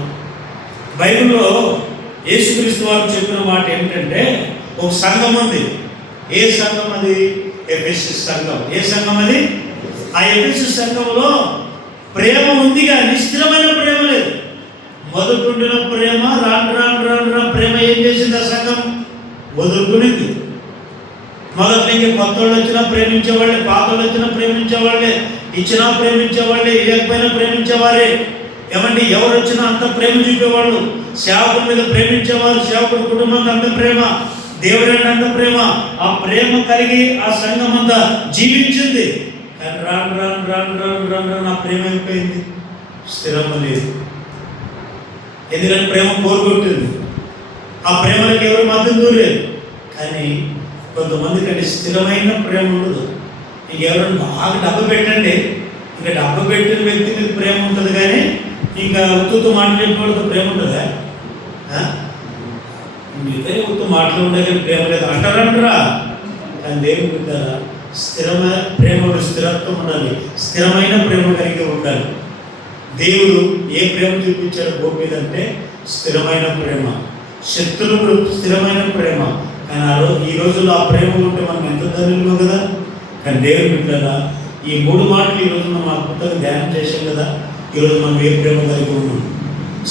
బైబిల్లో యేసుక్రీస్తు వారు చెప్పిన మాట ఏమిటంటే, ఒక సంఘం ఉంది. ఏ సంఘం అది? ఎఫెసస్ సంఘం. ఏ సంఘం అది? ఆ ఎఫెసస్ సంఘంలో ప్రేమ ఉంది కానీ స్థిరమైన ప్రేమ లేదు. మొదటుండిన ప్రేమ రాను ప్రేమ ఏం చేసింది? ఆ సంఘం వదులుకునింది. మొదటి నుంచి కొత్త వాళ్ళు వచ్చినా ప్రేమించేవాళ్ళే, పాత వాళ్ళు వచ్చినా ప్రేమించేవాళ్ళే, ఇచ్చినా ప్రేమించేవాళ్ళే, ఇవ్వకపోయినా ప్రేమించేవారే. ఏమండి, ఎవరు వచ్చినా అంత ప్రేమ చూపేవాళ్ళు. సేవకుడి మీద ప్రేమించేవారు, సేవకుడి కుటుంబం అంత ప్రేమ, దేవుడంటే అంత ప్రేమ. ఆ ప్రేమ కలిగి ఆ సంఘం అంతా జీవించింది. కానీ రాను నా ప్రేమ అయిపోయింది, స్థిరం లేదు. ఎందుకంటే ప్రేమ కోరుకుంటుంది. ఆ ప్రేమలకు ఎవరు మద్దతు దూరేది. కానీ కొంతమందికి అంటే స్థిరమైన ప్రేమ ఉండదు. ఇంకెవరైనా బాగా డబ్బు పెట్టండి, ఇంకా డబ్బు పెట్టిన వ్యక్తి మీద ప్రేమ ఉంటుంది, కానీ ఇంకా ఉత్తుతో మాట్లాడేవాడితో ప్రేమ ఉంటుందా? మిగతా ఉత్తు మాటలు ఉండే కానీ ప్రేమ లేదు అంటారంటారా? కానీ దేవుడు కదా, స్థిరమైన ప్రేమ, స్థిరత్వం ఉండాలి, స్థిరమైన ప్రేమ కలిగి ఉండాలి. దేవుడు ఏ ప్రేమ చూపించాడు భూమి మీద అంటే స్థిరమైన ప్రేమ. శక్తులు కూడా స్థిరమైన ప్రేమ. కానీ ఈ రోజుల్లో ఆ ప్రేమ ఉంటే మనం ఎంత ధన్యులు కదా. కానీ దేవుడు కదా, ఈ 3 మాటలు ఈరోజు మనం అద్భుతంగా ధ్యానం చేసాం కదా. ఈరోజు మనం ఏ ప్రేమ కలిగి ఉన్నాం?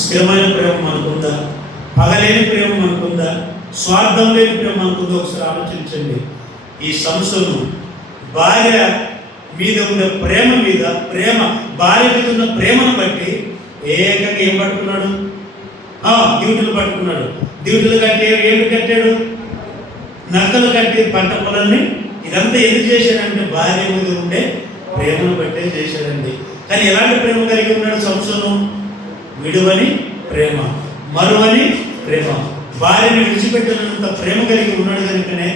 స్థిరమైన ప్రేమ మనకుందా? పగలేని ప్రేమ మనకుందా? స్వార్థం లేని ప్రేమ మనకుందా? ఒకసారి ఆలోచించండి. ఈ సంస్థను భార్య మీద ఉన్న ప్రేమ భార్య మీద ఉన్న ప్రేమను బట్టి ఏకంగా ఏం పట్టుకున్నాడు? డ్యూటీలు పట్టుకున్నాడు. డ్యూటీలు కట్టి ఏమి కట్టాడు? నక్కలు కట్టి పంట పొలాన్ని. ఇదంతా ఎందుకు చేశాడంటే భార్య మీద ఉండే ప్రేమను బట్టే చేశాడండి. కానీ ఎలాంటి ప్రేమ కలిగి ఉన్నాడు సంసోను? విడువని ప్రేమ, మరువని ప్రేమ, భార్యను విడిచిపెట్టినంత ప్రేమ కలిగి ఉన్నాడు కనుకనే,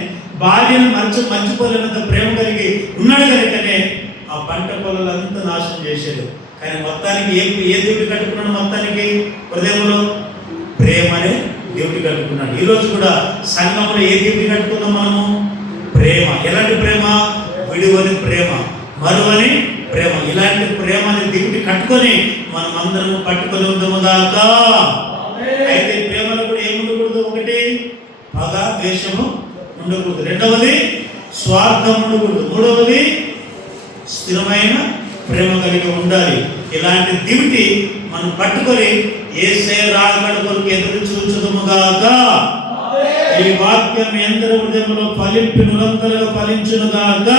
భార్యను మర్చిపోలేనంత ప్రేమ కలిగి ఉన్నాడు కనుకనే ఆ పంట పొలాలంతా నాశనం చేశాడు. కానీ మొత్తానికి ఏ దేవుడి కట్టుకున్నాడు? మొత్తానికి హృదయంలో ప్రేమనే దేవుడి కట్టుకున్నాడు. ఈరోజు కూడా సంఘంలో ఏ దేవుడి కట్టుకున్నాం మనము? ప్రేమ. ఎలాంటి ప్రేమ? విడువని ప్రేమ, మరువని ప్రేమ. ఇలాంటి ప్రేమని దేవుడి కట్టుకొని మనం అందరం పట్టుకొని ఉందాము దాకా. అయితే ప్రేమలో కూడా ఏముండకూడదు? 1 పగ, ద్వేషము ఉండకూడదు. 2వది స్వార్థం ఉండకూడదు. 3వది స్థిరమైన ప్రేమ కలిగి ఉండాలి. ఇలాంటి దివిటి మనం పట్టుకొని యేసయ్య రాకడ కొరకు ఎదురు చూచుదుముగాక. ఈ వాక్యం ఎందరి హృదయంలో ఫలింపి నిరంతరంగా ఫలించునుగాక.